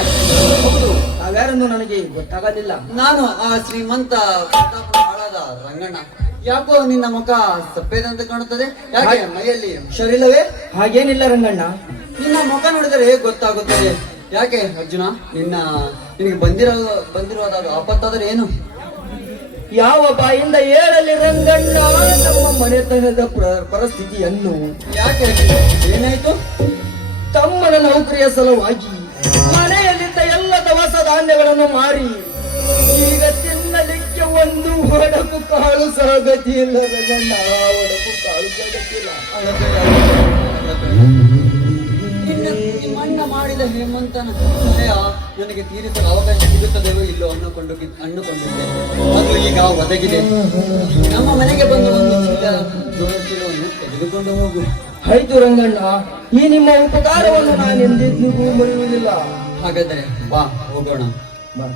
ಹೌದು, ನಾವ್ಯಾರನ್ನು ನನಗೆ ಗೊತ್ತಾಗಲಿಲ್ಲ. ನಾನು ಆ ಶ್ರೀಮಂತ ಪ್ರತಾಪನ ಆಳದ ರಂಗಣ್ಣ. ಯಾಕೋ ನಿನ್ನ ಮುಖ ಸಪ್ಪೇದಂತೆ ಕಾಣುತ್ತದೆ, ಯಾಕೆ ಮೈಯಲ್ಲಿ ಹುಷಾರಿಲ್ಲವೇ? ಹಾಗೇನಿಲ್ಲ ರಂಗಣ್ಣ. ನಿನ್ನ ಮುಖ ನೋಡಿದರೆ ಗೊತ್ತಾಗುತ್ತದೆ. ಯಾಕೆ ಅರ್ಜುನ, ನಿನಗೆ ಬಂದಿರುವುದಾದ ಆಪತ್ತಾದರೆ ಏನು? ಯಾವ ಬಾಯಿಂದ ಹೇಳಲಿ ರಂಗಣ್ಣ, ನಮ್ಮ ಮನೆತನದ ಪರಿಸ್ಥಿತಿಯನ್ನು. ಯಾಕೆ ಏನಾಯ್ತು? ತಮ್ಮನ ನೌಕರಿಯ ಸಲುವಾಗಿ ಮನೆಯಲ್ಲಿದ್ದ ಎಲ್ಲ ದವಸ ಧಾನ್ಯಗಳನ್ನು ಮಾರಿ ಈಗ ತಿನ್ನಲಿಕ್ಕೆ ಒಂದು ಒಡಕು ಕಾಳು ಸಹ ಗತಿ ಇಲ್ಲ. ರಂಗಣ್ಣ, ಒಡಕು ಕಾಳು ಸಹ ಗತಿ ಇಲ್ಲ. ನಿಮ್ಮ ಅಣ್ಣ ಮಾಡಿದ ಹೇಮಂತನ ಭಯ ನನಗೆ ತೀರಿಸಲು ಅವಕಾಶ ಸಿಗುತ್ತದೆಯೋ ಇಲ್ಲೋ ಅನ್ನುಕೊಂಡಿದ್ದೆ. ಅದು ಈಗ ಒದಗಿದೆ. ನಮ್ಮ ಮನೆಗೆ ಬಂದು ಒಂದು ಜೋಳ ಚೀಲವನ್ನು ತೆಗೆದುಕೊಂಡು ಹೋಗು. ಆಯ್ತು ರಂಗಣ್ಣ, ಈ ನಿಮ್ಮ ಉಪಕಾರವನ್ನು ನಾನು ಎಂದಿಗೂ ಮರೆಯುವುದಿಲ್ಲ. ಹಾಗಾದರೆ ಬಾ ಹೋಗೋಣ. ಬಾ.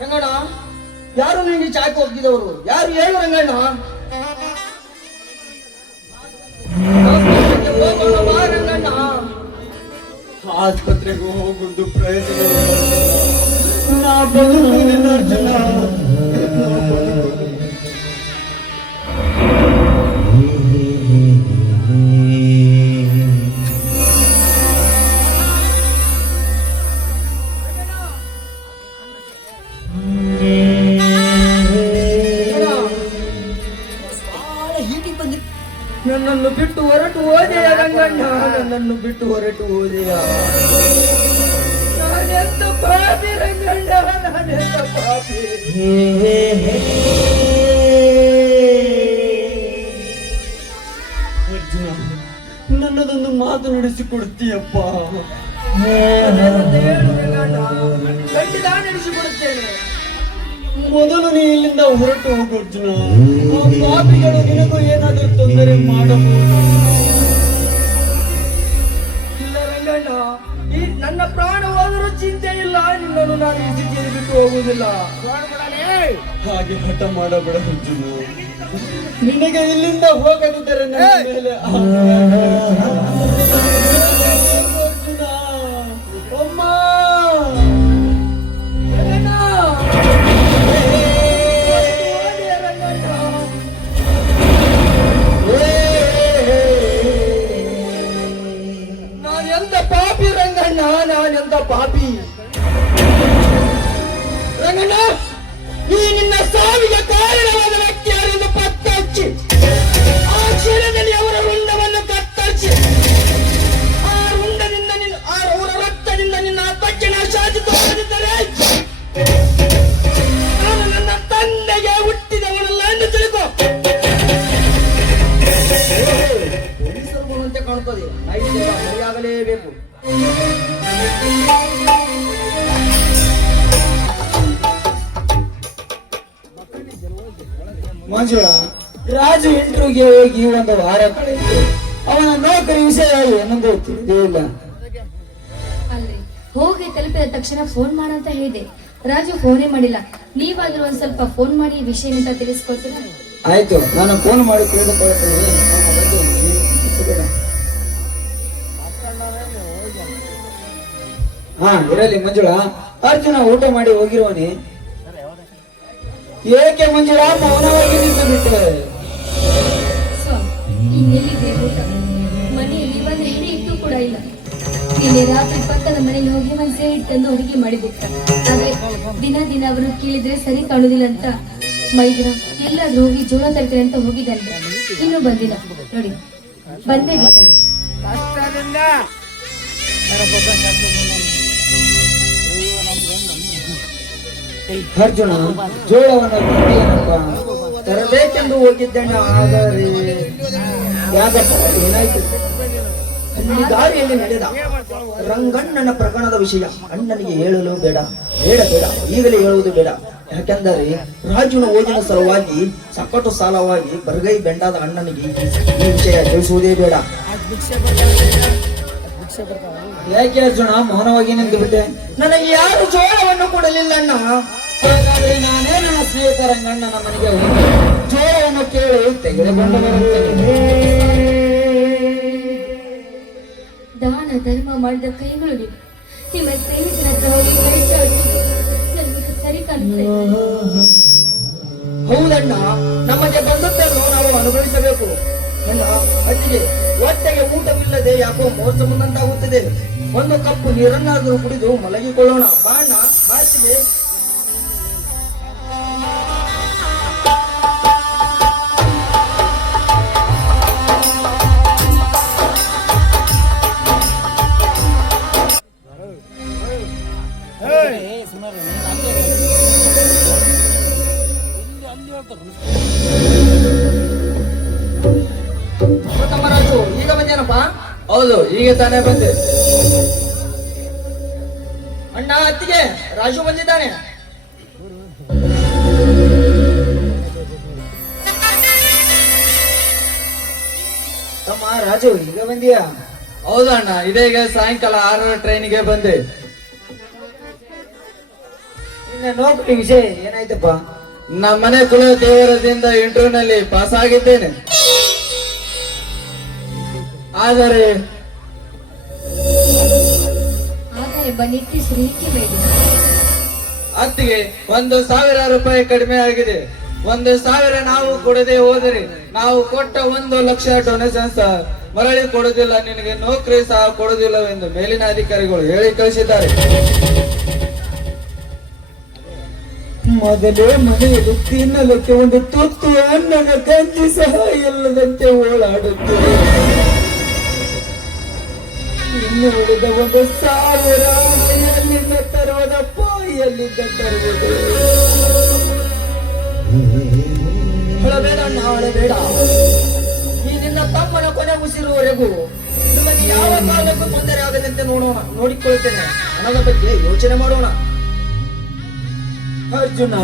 ರಂಗಣ್ಣ, ಯಾರು ನಿಮಗೆ ಚಾಕು ಹೋಗಿದವರು? ಯಾರು ಹೇಳು ರಂಗಣ್ಣ. ಹೋಗೋಣ ಬಾ ರಂಗಣ್ಣ. ಆಸ್ಪತ್ರೆಗೂ ಹೋಗುದು ಪ್ರಯತ್ನ ನಾ ಬದುಕಿನ ಅರ್ಜುನ. ನನ್ನನ್ನು ಬಿಟ್ಟು ಹೊರಟು ಹೋದೆಯ ರಂಗಣ್ಣ, ನನ್ನನ್ನು ಬಿಟ್ಟು ಹೊರಟು ಹೋದೆಯ. ನಾನೆಂತ ಪಾಪಿ ರಂಗಣ್ಣ, ನಾನೆಂತ ಪಾಪಿ. ಅರ್ಜುನ, ನನ್ನದೊಂದು ಮಾತು ನಡೆಸಿಕೊಡುತ್ತೀಯಪ್ಪ. ಖಂಡಿತ ನಡೆಸಿಕೊಡುತ್ತೇನೆ. ಮೊದಲು ನೀ ಇಲ್ಲಿಂದ ಹೊರಟು ಹೋಗು ಅರ್ಜುನ. ಆ ಪಾಪಿಗಳು ನಿನಗೂ ಏನಾದರೂ ತೊಂದರೆ ಮಾಡಬಹುದು. ಇಲ್ಲ ರಂಗಣ್ಣ, ಈ ನನ್ನ ಪ್ರಾಣ ಹೋದರೂ ಚಿಂತೆ ಇಲ್ಲ. ನಿನ್ನನ್ನು ನಾನು ಈ ಸ್ಥಿತಿಯಲ್ಲಿ ಬಿಟ್ಟು ಹೋಗುವುದಿಲ್ಲ. ಹಾಗೆ ಹಠ ಮಾಡಬೇಡ ಅರ್ಜುನ. ನಿನಗೆ ಇಲ್ಲಿಂದ ಹೋಗದಿದ್ದರೆ ನನ್ನ ಮೇಲೆ ಅರ್ಜುನ. ಅಮ್ಮ ಪಾಪಿ ರಂಗಣ್ಣ, ನಾನೆಂತ ಪಾಪಿ. ರಂಗಣ್ಣ, ಈ ನಿನ್ನ ಸಾವಿಗೆ ಕಾರಣವಾದ ವ್ಯಕ್ತಿ ಯಾರೆಂದು ಪತ್ತೆ ಹಚ್ಚಿ ಆ ಕ್ಷಣದಲ್ಲಿ ಅವರ ರುಂಡವನ್ನು ಕತ್ತರಿಸಿ ಆ ರುಂಡದಿಂದ ಅವರ ರಕ್ತದಿಂದ ನಿನ್ನ ತಕ್ಷಣ ಶಾಚಿತವಾಗಿದ್ದರೆ ನಾನು ನನ್ನ ತಂದೆಗೆ ಹುಟ್ಟಿದವನಲ್ಲ ಎಂದು ತಿಳ್ಕೊ. ಪೊಲೀಸರು ಬರುವಂತೆ ಕಾಣುತ್ತದೆ. ಮರೆಯಾಗಲೇಬೇಕು. ಮಂಜುಳ, ರಾಜು ಇಂಟರ್ವ್ಯೂಗೆ ಹೋಗಿ ಒಂದು ವಾರ ಕಳೆಯಿತು. ಅವನ ನೌಕರಿ ವಿಷಯ ಏನೊಂದು ತಿಳಿದಿಲ್ಲ. ಅಲ್ರಿ, ಹೋಗಿ ತಲುಪಿದ ತಕ್ಷಣ ಫೋನ್ ಮಾಡಂತ ಹೇಳಿದೆ. ರಾಜು ಫೋನೇ ಮಾಡಿಲ್ಲ. ನೀವಾದ್ರೂ ಒಂದ್ ಸ್ವಲ್ಪ ಫೋನ್ ಮಾಡಿ ಈ ವಿಷಯ ಅಂತ ತಿಳಿಸ್ಕೊಳ್ತೀರಾ? ಆಯ್ತು, ನಾನು ಫೋನ್ ಮಾಡಿ ತಿಳಿದುಕೊಳ್ಳುತ್ತೇನೆ. ಹಾ, ಇರಲಿ ಮಂಜುಳಾ. ಅರ್ಜುನ ಊಟ ಮಾಡಿ ಹೋಗಿರುವನೆ. ಏಕೆ ಮಂಜುಳಾ ಮೌನವಾಗಿ ನಿಂತು ಬಿಟ್ಟೆ? ಇನ್ನೆಲ್ಲಿದೆ ಊಟ? ಮನೆಯಲ್ಲಿ ಒಂದು ಹೆಣೆ ಇಟ್ಟು ಕೂಡ ಇಲ್ಲ. ನಿನ್ನೆ ರಾತ್ರಿ ಪಕ್ಕದ ಮನೆಗೆ ಹೋಗಿ ಒಂದು ಸೇರಿ ತಂದು ಅಡುಗೆ ಮಾಡಿಬಿಟ್ಟ. ಆದ್ರೆ ದಿನ ಅವನು ಕೇಳಿದ್ರೆ ಸರಿ ಕಾಣುದಿಲ್ಲ ಅಂತ ಮೈದಿನ ಎಲ್ಲಾದ್ರೂ ಹೋಗಿ ಜೋಳ ತರ್ತಾರೆ ಅಂತ ಹೋಗಿದ್ದಂತೆ. ಇನ್ನೂ ಬಂದಿಲ್ಲ ನೋಡಿ, ಬಂದೇ ಬಿಟ್ಟ. ಅರ್ಜುನ ಜೋಳವನ್ನು ತರಬೇಕೆಂದು ಹೋಗಿದ್ದೇನೆ. ಆದರೆ ಯಾಕಪ್ಪ, ಏನಾಯ್ತು? ಈ ದಾರಿಯಲ್ಲಿ ನಡೆದ ರಂಗಣ್ಣನ ಪ್ರಕರಣದ ವಿಷಯ ಅಣ್ಣನಿಗೆ ಹೇಳಲು ಬೇಡ, ಬೇಡ ಬೇಡ, ಈಗಲೇ ಹೇಳುವುದು ಬೇಡ. ಯಾಕೆಂದರೆ ರಾಜುನ ಓದಿನ ಸಲುವಾಗಿ ಸಕಟು ಸಾಲವಾಗಿ ಬರಗೈ ಬೆಂಡಾದ ಅಣ್ಣನಿಗೆ ಈ ವಿಷಯ ತಿಳಿಸುವುದೇ ಬೇಡ. ಯಾಕೆ ಅರ್ಜುನ ಮೌನವಾಗಿ ನಿಂತು ಬಿಟ್ಟೆ? ನನಗೆ ಯಾರು ಜೋಳವನ್ನು ಕೊಡಲಿಲ್ಲ ಅಣ್ಣ. ಹಾಗಾದ್ರೆ ನಾನೇ ನನ್ನ ಸ್ನೇಹಿತ ರಂಗಣ್ಣನ ಮನೆಗೆ ಹೋಗಿ ಜೋಳವನ್ನು ಕೇಳಿ ತೆಗೆದುಕೊಂಡು ಬರುತ್ತೇನೆ. ದಾನ ಧರ್ಮ ಮಾಡಿದ ಕೈಗಳು ನೀವು. ನಿಮ್ಮ ಸ್ನೇಹಿತರ ಹತ್ರ ಹೋಗಿ ಕೈ ಚಾಚಿ ನನಗೆ ಸರಿ ಕಾಣುತ್ತೆ. ಹೌದಣ್ಣ, ನಮಗೆ ಬಂದದ್ದನ್ನು ನಾವು ಅನುಭವಿಸಬೇಕು. ಅಣ್ಣ, ಅತ್ತಿಗೆ ಹೊಟ್ಟೆಗೆ ಊಟವಿಲ್ಲ ಇಲ್ಲದೆ ಯಾಕೋ ಮೋಸ ಮುಂದಂತಾಗುತ್ತದೆ. ಒಂದು ಕಪ್ಪು ನೀರನ್ನಾದರೂ ಕುಡಿದು ಮಲಗಿಕೊಳ್ಳೋಣ. ಬಾಣ ಬಾಚಿದೆ. ತಮ್ಮ ರಾಜು ಈಗ ಬಂದೇನಪ್ಪ? ಹೌದು, ಈಗ ತಾನೇ ಬಂದೆ. ಅಣ್ಣ ಅತ್ತಿಗೆ ರಾಜು ಬಂದಿದ್ದಾನೆ. ತಮ್ಮ ರಾಜು ಈಗ ಬಂದಿಯಾ? ಹೌದು ಅಣ್ಣ, ಇದೀಗ ಸಾಯಂಕಾಲ 6ರ ಟ್ರೈನಿಗೆ ಬಂದೆ. ನಿನ್ನ ನೌಕರಿ ವಿಷಯ ಏನಾಯ್ತಪ್ಪ? ನಮ್ಮನೆ ಕುಲ ದೇವರದಿಂದ ಇಂಟರ್ವ್ಯೂ ನಲ್ಲಿ ಪಾಸ್ ಆಗಿದ್ದೇನೆ. ಆದರೆ ನಿಟ್ಟಿಸಿ ರೀತಿ ಬೇಡಿ. ಅತ್ತಿಗೆ 1,000 ರೂಪಾಯಿ ಕಡಿಮೆ ಆಗಿದೆ. 1,000 ನಾವು ಕೊಡದೆ ಹೋದರೆ ನಾವು ಕೊಟ್ಟ 1 ಲಕ್ಷ ಡೊನೇಷನ್ ಮರಳಿ ಕೊಡುವುದಿಲ್ಲ, ನಿನಗೆ ನೌಕರಿ ಸಹ ಕೊಡುವುದಿಲ್ಲವೆಂದು ಮೇಲಿನ ಅಧಿಕಾರಿಗಳು ಹೇಳಿ ಕಳಿಸಿದ್ದಾರೆ. ಮೊದಲೇ ಮನೆಯಲ್ಲಿ ತಿನ್ನಲಕ್ಕೆ ಒಂದು ತುತ್ತು ಅನ್ನದ ಗಂಜಿ ಸಹ ಇಲ್ಲದಂತೆ ಓಡಾಡುತ್ತದೆ. ಇನ್ನು ಉಳಿದ 1,000 ಎಲ್ಲಿಂದ ತರುವುದಪ್ಪ, ಎಲ್ಲಿಂದ ತರುವುದು? ಅಳಬೇಡ ಅಣ್ಣ, ಅಳಬೇಡ. ಈ ನಿನ್ನ ತಮ್ಮನ ಕೊನೆ ಉಸಿರುವರೆಗೂ ನಿಮಗೆ ಯಾವ ಕಾಲಕ್ಕೂ ತೊಂದರೆ ಆಗದಂತೆ ನೋಡಿಕೊಳ್ಳುತ್ತೇನೆ. ಹಣದ ಬಗ್ಗೆ ಯೋಚನೆ ಮಾಡೋಣ. ಅರ್ಜುನ,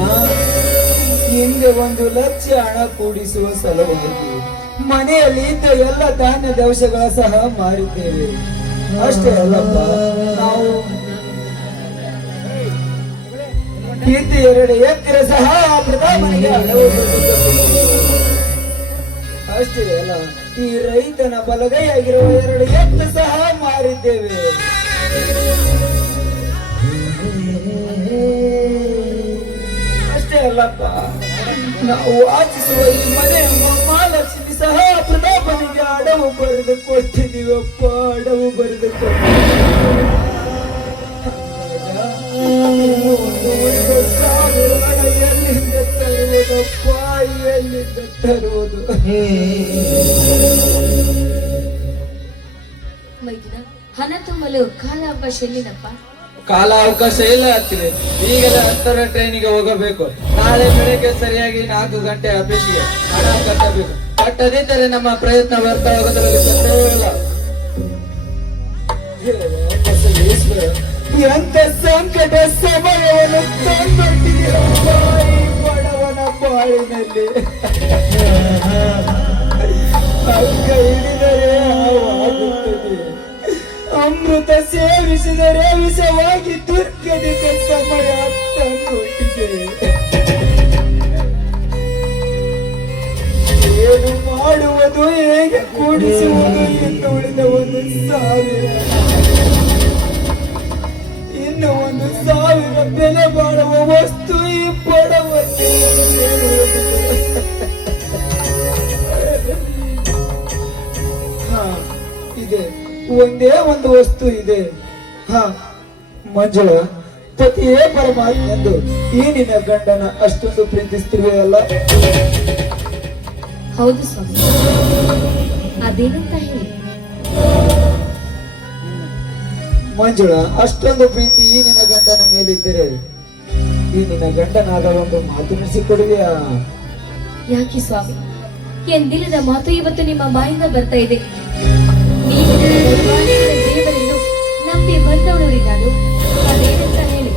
ಹಿಂದೆ 1 ಲಕ್ಷ ಹಣ ಕೂಡಿಸುವ ಸಲುವಾಗಿ ಮನೆಯಲ್ಲಿ ಇದ್ದ ಎಲ್ಲ ಧಾನ್ಯ ದವಸಗಳ ಸಹ ಮಾರಿದ್ದೇವೆ. ಅಷ್ಟೇ ಅಲ್ಲಪ್ಪ, ನಾವು ಇದ್ದ 2 ಎಕರೆ ಸಹ ಪ್ರಧಾನಿಗೆ ಅಡವು ಬರೆದಿದ್ದೇವೆ. ಅಷ್ಟೇ ಅಲ್ಲ, ಈ ರೈತನ ಬಲಗೈಯಾಗಿರುವ 2 ಎಕರೆ ಸಹ ಮಾರಿದ್ದೇವೆ. ಅಷ್ಟೇ ಅಲ್ಲಪ್ಪ, ನಾವು ಆಚಿಸುವ ಈ ಮನೆ ಮಹಾಲಕ್ಷ್ಮಿ ಸಹ ಪ್ರತಾಪನಿಗೆ ಅಡವು ಬರೆದು ಕೊಟ್ಟಿದ್ದೀವಪ್ಪ, ಅಡವು ಬರೆದು ಎಲ್ಲಿಂದ ತರುವುದಪ್ಪ, ಎಲ್ಲಿಂದ ತರುವುದು? ಮೈದುನ, ಹಣ ತುಂಬಲು ಕಾಲಾವಕಾಶ ಎಲ್ಲಿನಪ್ಪ? ಕಾಲಾವಕಾಶ ಇಲ್ಲ ಆಗ್ತಿದೆ. ಈಗಲೇ 10ರ ಟ್ರೈನಿಗೆ ಹೋಗಬೇಕು. ನಾಳೆ ಬೆಳಗ್ಗೆ ಸರಿಯಾಗಿ 4 ಗಂಟೆ ಆಫೀಸ್ಗೆ ಹಣ ಕಟ್ಟಬೇಕು. ಕಟ್ಟದಿದ್ದರೆ ನಮ್ಮ ಪ್ರಯತ್ನ ವ್ಯರ್ಥ ಆಗೋದ್ರಲ್ಲಿ ಸಂದೇಹವಿಲ್ಲ. ಎಂತ ಸಂಕಟ ಸಮಯವನ್ನು ತಂದೊಡ್ಡಿದೆಯಪ್ಪ ಈ ಬಡವನ ಬಾಳಿನಲ್ಲಿ. ಅಂಗ ಹಿಡಿದರೆ ಹಾವಾಗುತ್ತದೆ, ಅಮೃತ ಸೇವಿಸಿದರೆ ವಿಷವಾಗಿ ದುರ್ಗದಿದ್ದ ಸಮಯ ತಂದೊಟ್ಟಿಗೆ. ಏನು ಮಾಡುವುದು, ಹೇಗೆ ಕೂಡಿಸುವುದು? ಇನ್ನು ಉಳಿದ 1,000, ಇನ್ನು 1,000 ಬೆಲೆ ಬಾಳುವ ವಸ್ತು ಈ ಬಡವಕ್ಕೆ ಇದೆ. ಒಂದೇ ಒಂದು ವಸ್ತು ಇದೆ. ಮಂಜುಳ, ಪತಿಯೇ ಪರಮಾತ್ಮ ಎಂದು ಈ ನಿನ್ನ ಗಂಡನ ಅಷ್ಟೊಂದು ಪ್ರೀತಿಸ್ತಿರುವೆಯಲ್ಲ? ಹೌದು ಸ್ವಾಮಿ, ಅದೇನಂತ ಹೇಳಿ. ಮಂಜುಳ, ಅಷ್ಟೊಂದು ಪ್ರೀತಿ ಈ ನಿನ್ನ ಗಂಡನ ಮೇಲಿದ್ದರೆ ಈ ನಿನ್ನ ಗಂಡನಾದ ಒಂದು ಮಾತು ನಡೆಸಿಕೊಡುವೆಯಾ? ಯಾಕೆ ಸ್ವಾಮಿ, ಎಂದಿಲ್ಲದ ಮಾತು ಇವತ್ತು ನಿಮ್ಮ ಬಾಯಿಂದ ಬರ್ತಾ ಇದೆ. ನೀವು ದೇವರನ್ನು ನಂಬಿ ಬಂದವಳು ನಾನು, ಅದೇನಂತ ಹೇಳಿ.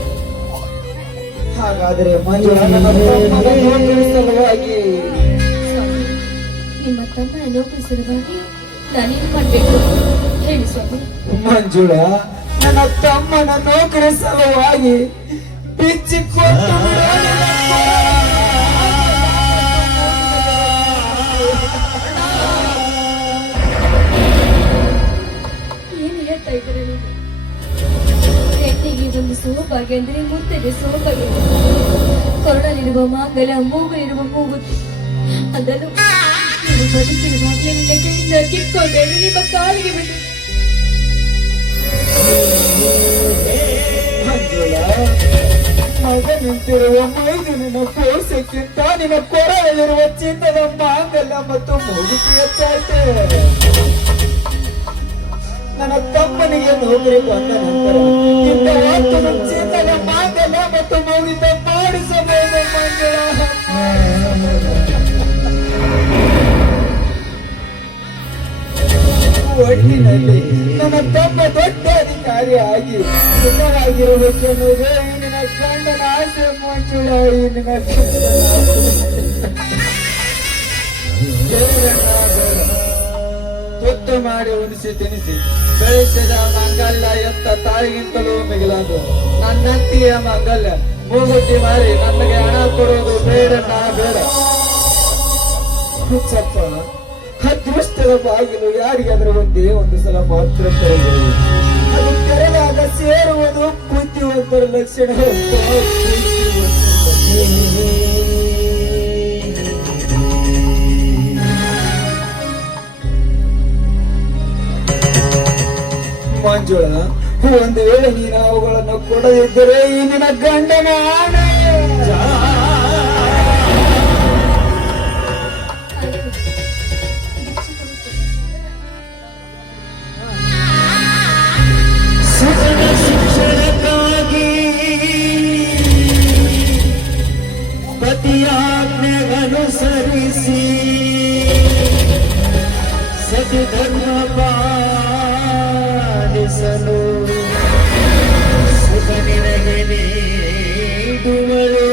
ಹಾಗಾದರೆ ಮಂಜುಳ, ನನ್ನ ತಮ್ಮನ ನೌಕರಿ ಸಲುವಾಗಿ ಸ್ವಾಮಿ, ನಿಮ್ಮ ತಮ್ಮನ ನೌಕರಿ ಸಲುವಾಗಿ ನಾನೇನು ಮಾಡ್ಬೇಕು ಹೇಳಿ ಸ್ವಾಮಿ. ಮಂಜುಳ, ನನ್ನ ತಮ್ಮನ ನೌಕರಿ ಸಲುವಾಗಿ ಬಿಚ್ಚಿಕೊಂಡು ಏನು ಹೇಳ್ತಾ ಇದ್ದಾರೆ ನೀವು? ಹೆಣ್ಣಿಗೆ ಒಂದು ಸೌಭಾಗ್ಯ ಅಂದ್ರೆ ಮುತ್ತೈದೆ ಸೌಭಾಗ್ಯ. ಕೊರಳಲ್ಲಿರುವ ಮಾಂಗಲ್ಯ, ಮೂಗಲಿರುವ ಮೂಗುತಿ, ಅದನ್ನು ಬದುಕಿರುವಾಗಲೇ ನಿನ್ನ ಕೈಯಿಂದ ಕಿತ್ಕೊಂಡೇನು, ನಿಮ್ಮ ಕಾಲಿಗೆ ಬಿಟ್ಟು ಮಗ ನಿಂತಿರುವ ಮೈದುನಿನ ಕೋಸಕ್ಕಿಂತ ನಿನ್ನ ಕೊರಳಲ್ಲಿರುವ ಚಿನ್ನದ ಮಾಂಗಲ್ಯ ಮತ್ತು ಮುದುಕಿ ಹೆಚ್ಚಾಯ್ತೆ. ನನ್ನ ತಮ್ಮನಿಗೆ ನೌಕರಿ ಬಂದ ನಂತರ ಇಂಥ ಹೊತ್ತು ಚಿನ್ನದ ಮಾಂಗಲ್ಯ ಮತ್ತು ಮುಗಿತ ಮಾಡಿಸಬೇಕು ಒಟ್ಟಿನಲ್ಲಿ ನನ್ನ ತಮ್ಮ ದೊಡ್ಡ ಅಧಿಕಾರಿ ಆಗಿ ಸುಖವಾಗಿರಬೇಕೆನ್ನುವುದೇ ನಿನ್ನ ಗಂಡನ ಆಸೆ ಮಂಜುಳ. ನಿನ್ನ ತುತ್ತ ಮಾಡಿ ಉಣಿಸಿ ತಿನಿಸಿ ಬೆಳೆಸಿದ ಮಂಗಲ್ಯ ಎತ್ತ ತಾಯಿಗಿಂತಲೂ ಮಿಗಿಲಾದು. ನನ್ನಂತೆಯ ಮಂಗಲ್ಯ ಮೂಗುತಿ ಮಾರಿ ನನಗೆ ಹಣ ಕೊಡುವುದು ಬೇಡ ಬೇಡ. ಹುಚ್ಚಪ್ಪ, ಅದೃಷ್ಟದ ಬಾಗಿಲು ಯಾರಿಗಾದ್ರೂ ಒಂದೇ ಒಂದು ಸಲ ಮಾತ್ರ ತೆರೆದಿರುವುದು. ಅದು ತೆರೆದಾಗ ಸೇರುವುದು ಬುದ್ಧಿವಂತರ ಲಕ್ಷಣ. ಮಂಜುಳ, ಒಂದು ವೇಳೆ ನೀನು ಅವುಗಳನ್ನು ಕೊಡದಿದ್ದರೆ ಈ ನಿನ್ನ ಗಂಡನ ಆಣೆ. ಶಿಕ್ಷಣಕ್ಕಾಗಿ ಪತಿಯಾಜ್ಞೆಗನುಸರಿಸಿ ಸತಿ ಧರ್ಮ ಪಾಲಿಸಲು ಸುಖ ನಿನಗೆ ನೀಡುವಳು.